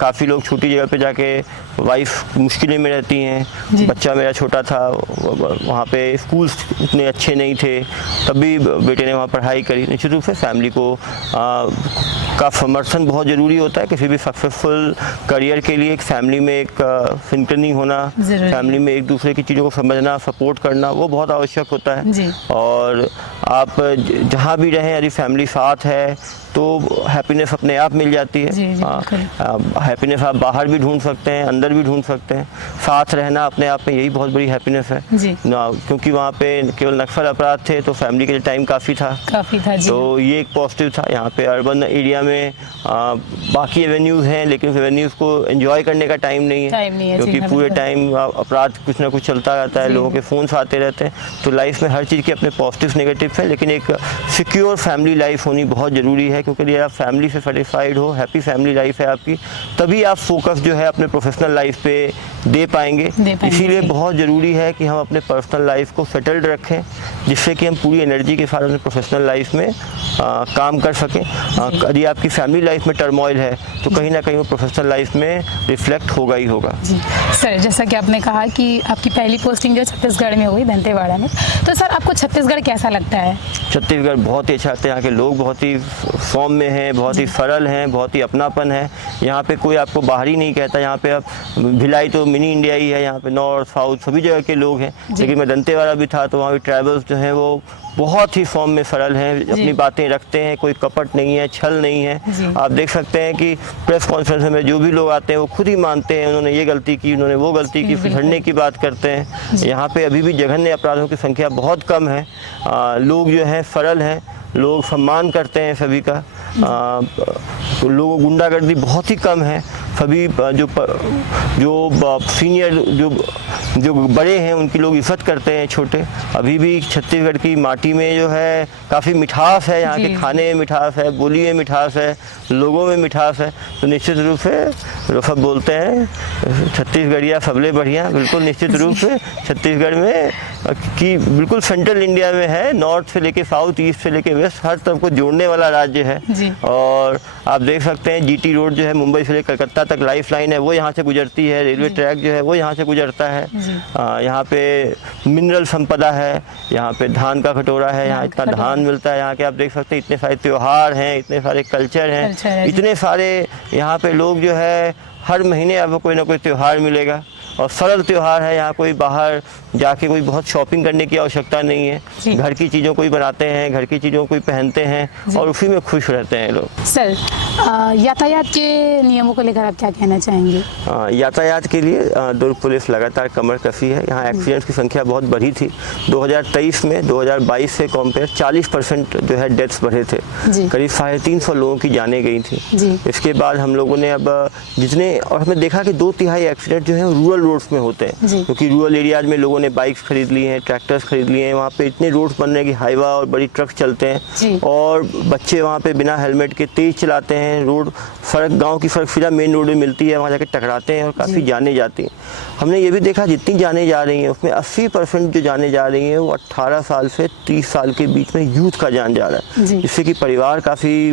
काफ़ी लोग छोटी जगह पे जाके, वाइफ मुश्किलें में रहती हैं, बच्चा मेरा छोटा था, वहाँ पे स्कूल्स इतने अच्छे नहीं थे, तब भी बेटे ने वहाँ पढ़ाई करी। निश्चित रूप से फैमिली को का समर्थन बहुत ज़रूरी होता है किसी भी सक्सेसफुल करियर के लिए। एक फैमिली में एक सिंक्रनी होना, फैमिली में एक दूसरे की चीज़ों को समझना, सपोर्ट करना, वो बहुत आवश्यक होता है। और आप जहाँ भी रहें यदि फैमिली साथ है तो हैप्पीनेस अपने आप मिल जाती है। हैप्पीनेस आप बाहर भी ढूंढ सकते हैं, अंदर भी ढूंढ सकते हैं। साथ रहना अपने आप में यही बहुत बड़ी हैप्पीनेस है ना, क्योंकि वहाँ पे केवल नक्सल अपराध थे तो फैमिली के लिए टाइम काफ़ी था जी। तो ये एक पॉजिटिव था। यहाँ पे अर्बन एरिया में बाकी एवेन्यूज़ हैं, लेकिन एवेन्यूज़ को एंजॉय करने का टाइम नहीं है, क्योंकि पूरे टाइम अपराध कुछ ना कुछ चलता रहता है, लोगों के फ़ोन्स आते रहते हैं। तो लाइफ में हर चीज़ के अपने पॉजिटिव नेगेटिव हैं, लेकिन एक सिक्योर फैमिली लाइफ होनी बहुत ज़रूरी है, क्योंकि यदि आप फैमिली से सेटिस्फाइड हो, हैप्पी फैमिली लाइफ है आपकी, तभी आप फोकस जो है अपने प्रोफेशनल लाइफ पे दे पाएंगे। इसीलिए बहुत ज़रूरी है कि हम अपने पर्सनल लाइफ को सेटल्ड रखें, जिससे कि हम पूरी एनर्जी के साथ अपने प्रोफेशनल लाइफ में काम कर सकें। यदि आपकी फैमिली लाइफ में टर्मोइल है तो कहीं ना कहीं वो प्रोफेशनल लाइफ में रिफ्लेक्ट होगा ही होगा। जी सर, जैसा कि आपने कहा कि आपकी पहली पोस्टिंग जो छत्तीसगढ़ में हुई, दंतेवाड़ा में, तो सर आपको छत्तीसगढ़ कैसा लगता है? छत्तीसगढ़ बहुत ही अच्छा लगता है। यहाँ के लोग बहुत ही सौम्य हैं, बहुत ही सरल हैं, बहुत ही अपनापन है। यहाँ पे कोई आपको बाहरी नहीं कहता। यहाँ पे आप भिलाई तो मिनी इंडिया ही है, यहाँ पे नॉर्थ साउथ सभी जगह के लोग हैं। लेकिन मैं दंतेवाड़ा भी था तो वहाँ भी ट्राइबल्स जो हैं वो बहुत ही सौम्य सरल हैं, अपनी बातें रखते हैं, कोई कपट नहीं है, छल नहीं है। आप देख सकते हैं कि प्रेस कॉन्फ्रेंस में जो भी लोग आते हैं वो खुद ही मानते हैं उन्होंने ये गलती की, उन्होंने वो गलती की, सुधरने की बात करते हैं। यहाँ पे अभी भी जघन्य अपराधों की संख्या बहुत कम है। लोग जो हैं सरल हैं, लोग सम्मान करते हैं सभी का। लोगों गुंडागर्दी बहुत ही कम है। सभी जो सीनियर जो बड़े हैं उनकी लोग इज्जत करते हैं, छोटे। अभी भी छत्तीसगढ़ की माटी में जो है काफ़ी मिठास है, यहाँ के खाने में मिठास है, बोली में मिठास है, लोगों में मिठास है। तो निश्चित रूप से जो सब बोलते हैं छत्तीसगढ़िया सबले बढ़िया, बिल्कुल निश्चित रूप से छत्तीसगढ़ में कि बिल्कुल सेंट्रल इंडिया में है, नॉर्थ से लेके साउथ, ईस्ट से लेके वेस्ट, हर तरफ को जोड़ने वाला राज्य है। और आप देख सकते हैं जीटी रोड जो है मुंबई से लेकर कलकत्ता तक लाइफ लाइन है, वो यहाँ से गुजरती है। रेलवे ट्रैक जो है वो यहाँ से गुजरता है। यहाँ पे मिनरल संपदा है, यहाँ पे धान का कटोरा है, यहाँ इतना धान मिलता है। यहाँ के आप देख सकते हैं इतने सारे त्यौहार हैं, इतने सारे कल्चर हैं, इतने सारे यहाँ पे लोग जो है हर महीने आपको कोई ना कोई त्यौहार मिलेगा और सरल त्यौहार है। यहाँ कोई बाहर जाके कोई बहुत शॉपिंग करने की आवश्यकता नहीं है। घर की चीज़ों को ही बनाते हैं, घर की चीज़ों को ही पहनते हैं और उसी में खुश रहते हैं लोग। सर, यातायात के नियमों को लेकर आप क्या कहना चाहेंगे? यातायात के लिए दुर्ग पुलिस लगातार कमर कसी है। यहाँ एक्सीडेंट्स की संख्या बहुत बढ़ी थी 2023 में, 2022 से कंपेयर 40% जो है डेथ्स बढ़े थे। करीब 350 लोगों की जानें गई थी। इसके बाद हम लोगों ने अब जितने, और हमने देखा कि 2/3 एक्सीडेंट जो है रूरल रोड्स में होते हैं, क्योंकि रूरल एरियाज में लोगों ने बाइक्स खरीद ली हैं, ट्रैक्टर्स खरीद लिए हैं। वहाँ पे इतने रोड्स बन रहे हैं कि हाईवा और बड़ी ट्रक चलते हैं और बच्चे वहाँ पे बिना हेलमेट के तेज चलाते हैं। रोड सड़क, गांव की सड़क सीधा मेन रोड में मिलती है, वहाँ जाके टकराते हैं और काफ़ी जाने जाती हैं। हमने ये भी देखा जितनी जाने जा रही हैं उसमें 80% जो जाने जा रही हैं वो 18 साल से 30 साल के बीच में यूथ का जान जा रहा है, जिससे कि परिवार काफ़ी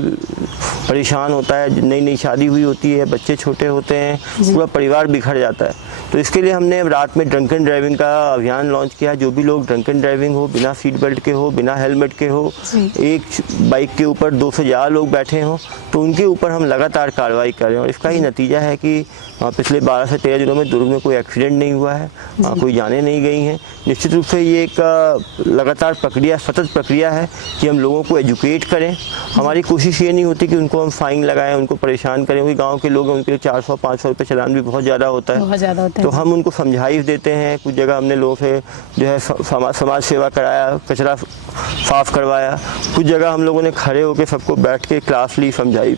परेशान होता है। नई नई शादी हुई होती है, बच्चे छोटे होते हैं, पूरा परिवार बिखर जाता है। तो इसके लिए हमने रात में ड्रंकन ड्राइविंग का अभियान लॉन्च किया। जो भी लोग ड्रंकन ड्राइविंग हो, बिना सीट बेल्ट के हो, बिना हेलमेट के हो, एक बाइक के ऊपर 2 से ज़्यादा लोग बैठे हों, तो उनके ऊपर हम लगातार कार्रवाई कर रहे हैं। और इसका ही नतीजा है कि पिछले 12 से 13 दिनों में दुर्ग में कोई एक्सीडेंट नहीं हुआ है, कोई जानें नहीं गई हैं। निश्चित रूप से ये एक लगातार प्रक्रिया, सतत प्रक्रिया है कि हम लोगों को एजुकेट करें। हमारी कोशिश ये नहीं होती कि उनको हम फाइन लगाएं, उनको परेशान करें। वही गाँव के लोग हैं, उनके लिए 400-500 रुपये चालान भी बहुत ज़्यादा होता है। तो हम उनको समझाइश देते हैं। कुछ जगह हमने लोगों से जो है समाज सेवा कराया, कचरा साफ करवाया। कुछ जगह हम लोगों ने खड़े होकर सबको बैठ के क्लास ली, समझाई।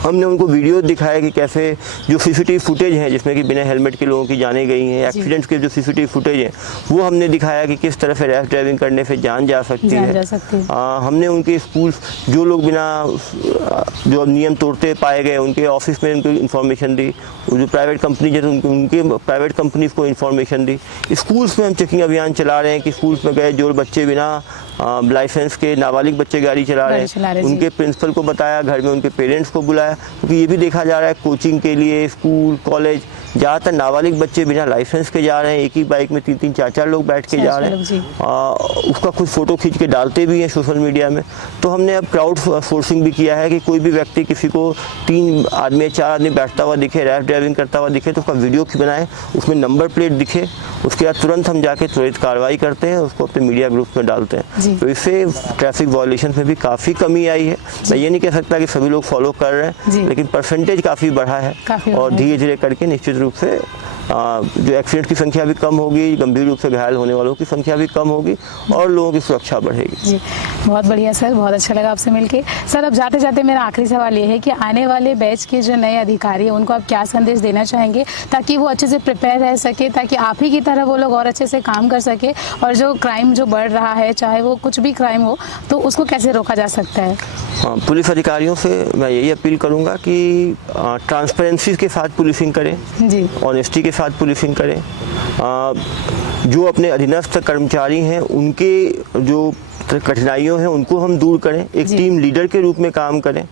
हमने उनको वीडियो दिखाया कि कैसे जो CCTV फुटेज है जिसमें कि बिना हेलमेट के लोगों की जाने गई हैं, एक्सीडेंट्स के जो CCTV फुटेज है वो हमने दिखाया कि किस तरह से रैश ड्राइविंग करने से जान जा सकती है। हमने उनके स्कूल, जो लोग बिना जो नियम तोड़ते पाए गए, उनके ऑफिस में उनको इन्फॉर्मेशन दी। जो प्राइवेट कंपनी है उनके प्राइवेट कंपनीज को इन्फॉर्मेशन दी। स्कूल्स में हम चेकिंग अभियान चला रहे हैं कि स्कूल्स में गए जो बच्चे बिना लाइसेंस के नाबालिग बच्चे गाड़ी चला रहे हैं, उनके प्रिंसिपल को बताया, घर में उनके पेरेंट्स को बुलाया। क्योंकि ये भी देखा जा रहा है कोचिंग के लिए स्कूल कॉलेज ज़्यादातर नाबालिग बच्चे बिना लाइसेंस के जा रहे हैं, एक ही बाइक में 3-3 4-4 लोग बैठ के जा रहे हैं, उसका कुछ फ़ोटो खींच के डालते भी हैं सोशल मीडिया में। तो हमने अब क्राउड सोर्सिंग भी किया है कि कोई भी व्यक्ति किसी को 3 आदमी 4 आदमी बैठता हुआ दिखे, रैश ड्राइविंग करता हुआ दिखे तो उसका वीडियो बनाए, उसमें नंबर प्लेट दिखे, उसके बाद तुरंत हम जाके त्वरित कार्रवाई करते हैं, उसको अपने मीडिया ग्रुप में डालते हैं। तो इससे ट्रैफिक वायलेशन में भी काफ़ी कमी आई है। मैं ये नहीं कह सकता कि सभी लोग फॉलो कर रहे हैं, लेकिन परसेंटेज काफ़ी बढ़ा है और धीरे धीरे करके निश्चित रूप से जो एक्सीडेंट की संख्या भी कम होगी, गंभीर रूप से घायल होने वालों की संख्या भी कम होगी और लोगों की सुरक्षा बढ़ेगी। जी, बहुत बढ़िया सर, बहुत अच्छा लगा आपसे मिलके। सर, अब जाते जाते मेरा आखिरी सवाल ये है कि आने वाले बैच के जो नए अधिकारी हैं उनको आप क्या संदेश देना चाहेंगे ताकि वो अच्छे से प्रिपेयर रह सके, ताकि आप ही की तरह वो लोग और अच्छे से काम कर सके, और जो क्राइम जो बढ़ रहा है, चाहे वो कुछ भी क्राइम हो, तो उसको कैसे रोका जा सकता है? पुलिस अधिकारियों से मैं यही अपील करूंगा कि ट्रांसपेरेंसी के साथ पुलिसिंग करें, जी, ऑनेस्टी के साथ पुलिसिंग करें। जो अपने अधीनस्थ कर्मचारी हैं उनके जो कठिनाइयों हैं उनको हम दूर करें, एक टीम लीडर के रूप में काम करें।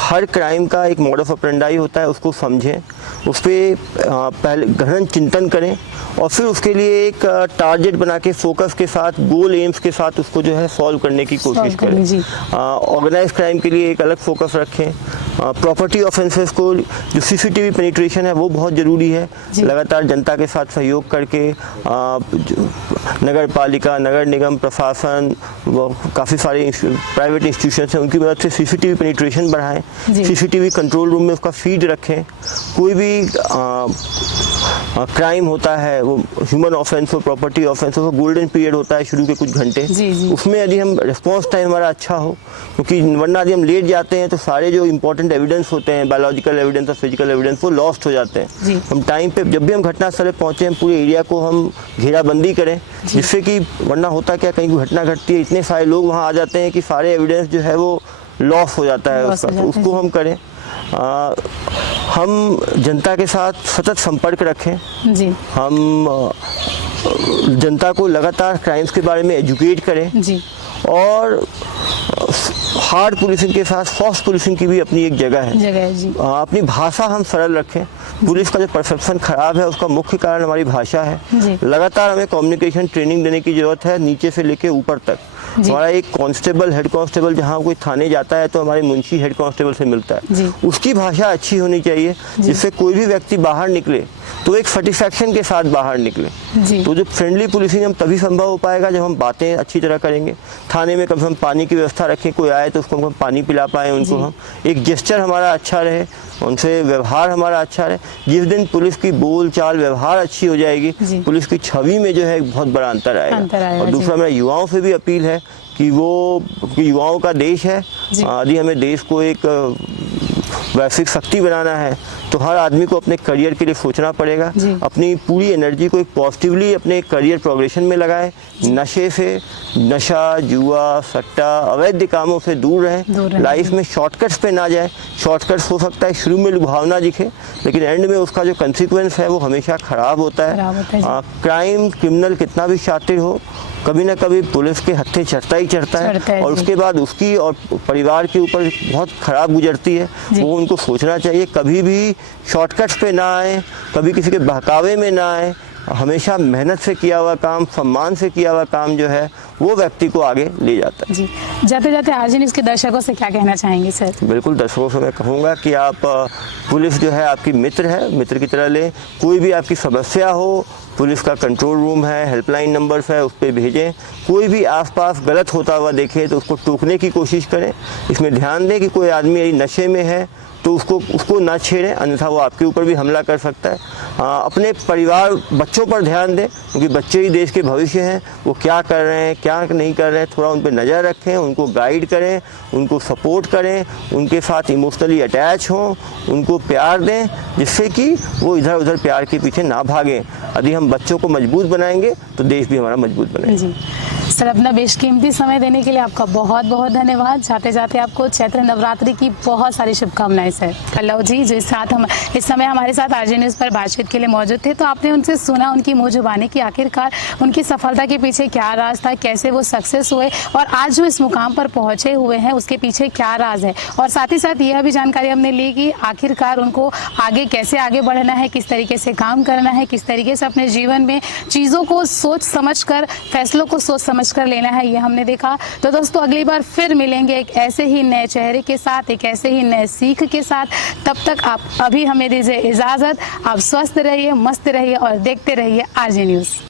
हर क्राइम का एक मोड ऑफ ऑपरेंडाई होता है, उसको समझें, उस पर पहले गहन चिंतन करें और फिर उसके लिए एक टारगेट बना के फोकस के साथ, गोल एम्स के साथ उसको जो है सॉल्व करने की कोशिश करें। ऑर्गेनाइज क्राइम के लिए एक अलग फोकस रखें। प्रॉपर्टी ऑफेंसेस को जो सीसीटीवी पेनिट्रेशन है वो बहुत ज़रूरी है। लगातार जनता के साथ सहयोग करके नगर पालिका, नगर निगम, प्रशासन, काफ़ी सारे प्राइवेट इंस्टीट्यूशंस हैं, उनकी मदद से सीसीटीवी पेनिट्रेशन बढ़ाएं, सीसीटीवी कंट्रोल रूम में उसका फीड रखें। कोई भी क्राइम होता है, वो ह्यूमन ऑफेंस हो, प्रॉपर्टी ऑफेंस हो, गोल्डन पीरियड होता है शुरू के कुछ घंटे, उसमें यदि हम रिस्पॉन्स टाइम हमारा अच्छा हो, क्योंकि वरना यदि हम लेट जाते हैं तो सारे जो इंपॉर्टेंट एविडेंस होते हैं, बायोलॉजिकल एविडेंस और फिजिकल एविडेंस, वो लॉस्ट हो जाते हैं। हम टाइम पे जब भी हम घटनास्थल पहुंचे, हम पूरे एरिया को हम घेराबंदी करें, जिससे कि वरना होता क्या, कहीं घटना घटती है, इतने सारे लोग वहाँ आ जाते हैं कि सारे एविडेंस जो है वो लॉस हो जाता है उसका, तो उसको हम करें। हम जनता के साथ सतत संपर्क रखें, हम जनता को लगातार क्राइम्स के बारे में एजुकेट करें और हार्ड पुलिसिंग के साथ सॉफ्ट पुलिसिंग की भी अपनी एक जगह है। अपनी भाषा हम सरल रखें। पुलिस का जो परसेप्शन खराब है उसका मुख्य कारण हमारी भाषा है। लगातार हमें कम्युनिकेशन ट्रेनिंग देने की जरूरत है, नीचे से लेके ऊपर तक। हमारा एक कांस्टेबल, हेड कांस्टेबल जहाँ कोई थाने जाता है तो हमारे मुंशी हेड कांस्टेबल से मिलता है, उसकी भाषा अच्छी होनी चाहिए जिससे कोई भी व्यक्ति बाहर निकले तो एक सेटिस्फैक्शन के साथ बाहर निकले। तो जो फ्रेंडली पुलिसिंग हम तभी संभव हो पाएगा जब हम बातें अच्छी तरह करेंगे। थाने में कम से कम पानी की व्यवस्था रखें, कोई आए तो उसको हम पानी पिला पाएँ, उनको हम एक जेस्चर हमारा अच्छा रहे, उनसे व्यवहार हमारा अच्छा रहे। जिस दिन पुलिस की बोल चाल व्यवहार अच्छी हो जाएगी, पुलिस की छवि में जो है एक बहुत बड़ा अंतर आएगा। और दूसरा मेरा युवाओं से भी अपील है कि वो युवाओं का देश है, यदि हमें देश को एक वैश्विक शक्ति बनाना है तो हर आदमी को अपने करियर के लिए सोचना पड़ेगा। अपनी पूरी एनर्जी को एक पॉजिटिवली अपने करियर प्रोग्रेशन में लगाए। नशे से, नशा, जुआ, सट्टा, अवैध कामों से दूर रहें। लाइफ में शॉर्टकट्स पे ना जाए। शॉर्टकट्स हो सकता है शुरू में लुभावना दिखे, लेकिन एंड में उसका जो कंसिक्वेंस है वो हमेशा खराब होता है। क्राइम, क्रिमिनल कितना भी शातिर हो, कभी ना कभी पुलिस के हत्थे चढ़ता ही चढ़ता है और उसके बाद उसकी और परिवार के ऊपर बहुत खराब गुजरती है। वो उनको सोचना चाहिए, कभी भी शॉर्टकट्स पे ना आए, कभी किसी के बहकावे में ना आए। हमेशा मेहनत से किया हुआ काम, सम्मान से किया हुआ काम जो है वो व्यक्ति को आगे ले जाता है। जाते जाते आरजे न्यूज़ के दर्शकों से क्या कहना चाहेंगे सर? बिल्कुल, दर्शकों से मैं कहूँगा कि आप पुलिस जो है आपकी मित्र है, मित्र की तरह लें। कोई भी आपकी समस्या हो, पुलिस का कंट्रोल रूम है, हेल्पलाइन नंबर्स है, उस पर भेजें। कोई भी आसपास गलत होता हुआ देखे तो उसको टोकने की कोशिश करें। इसमें ध्यान दें कि कोई आदमी यदि नशे में है तो उसको ना छेड़ें, अन्यथा वो आपके ऊपर भी हमला कर सकता है। अपने परिवार, बच्चों पर ध्यान दें, क्योंकि बच्चे ही देश के भविष्य हैं। वो क्या कर रहे हैं, क्या नहीं कर रहे हैं, थोड़ा उन पर नज़र रखें, उनको गाइड करें, उनको सपोर्ट करें, उनके साथ इमोशनली अटैच हों, उनको प्यार दें, जिससे कि वो इधर उधर प्यार के पीछे ना भागें। यदि हम बच्चों को मजबूत बनाएंगे तो देश भी हमारा मजबूत बनेगा। सर, अपना बेशकीमती समय देने के लिए आपका बहुत बहुत धन्यवाद। जाते जाते आपको चैत्र नवरात्रि की बहुत सारी शुभकामनाएं। हैं सर कल्लव जी, जो इस समय हमारे साथ आरजे न्यूज़ पर बातचीत के लिए मौजूद थे। तो आपने उनसे सुना उनकी मुँह जुबानी की आखिरकार उनकी सफलता के पीछे क्या राज था, कैसे वो सक्सेस हुए और आज जो इस मुकाम पर पहुंचे हुए हैं उसके पीछे क्या राज है। और साथ ही साथ यह भी जानकारी हमने ली कि आखिरकार उनको आगे कैसे आगे बढ़ना है, किस तरीके से काम करना है, किस तरीके से अपने जीवन में चीज़ों को सोच समझकर, फैसलों को सोच समझकर लेना है, ये हमने देखा। तो दोस्तों अगली बार फिर मिलेंगे एक ऐसे ही नए चेहरे के साथ, एक ऐसे ही नए सीख के साथ। तब तक आप अभी हमें दीजिए इजाज़त। आप स्वस्थ रहिए, मस्त रहिए और देखते रहिए आरजे न्यूज़।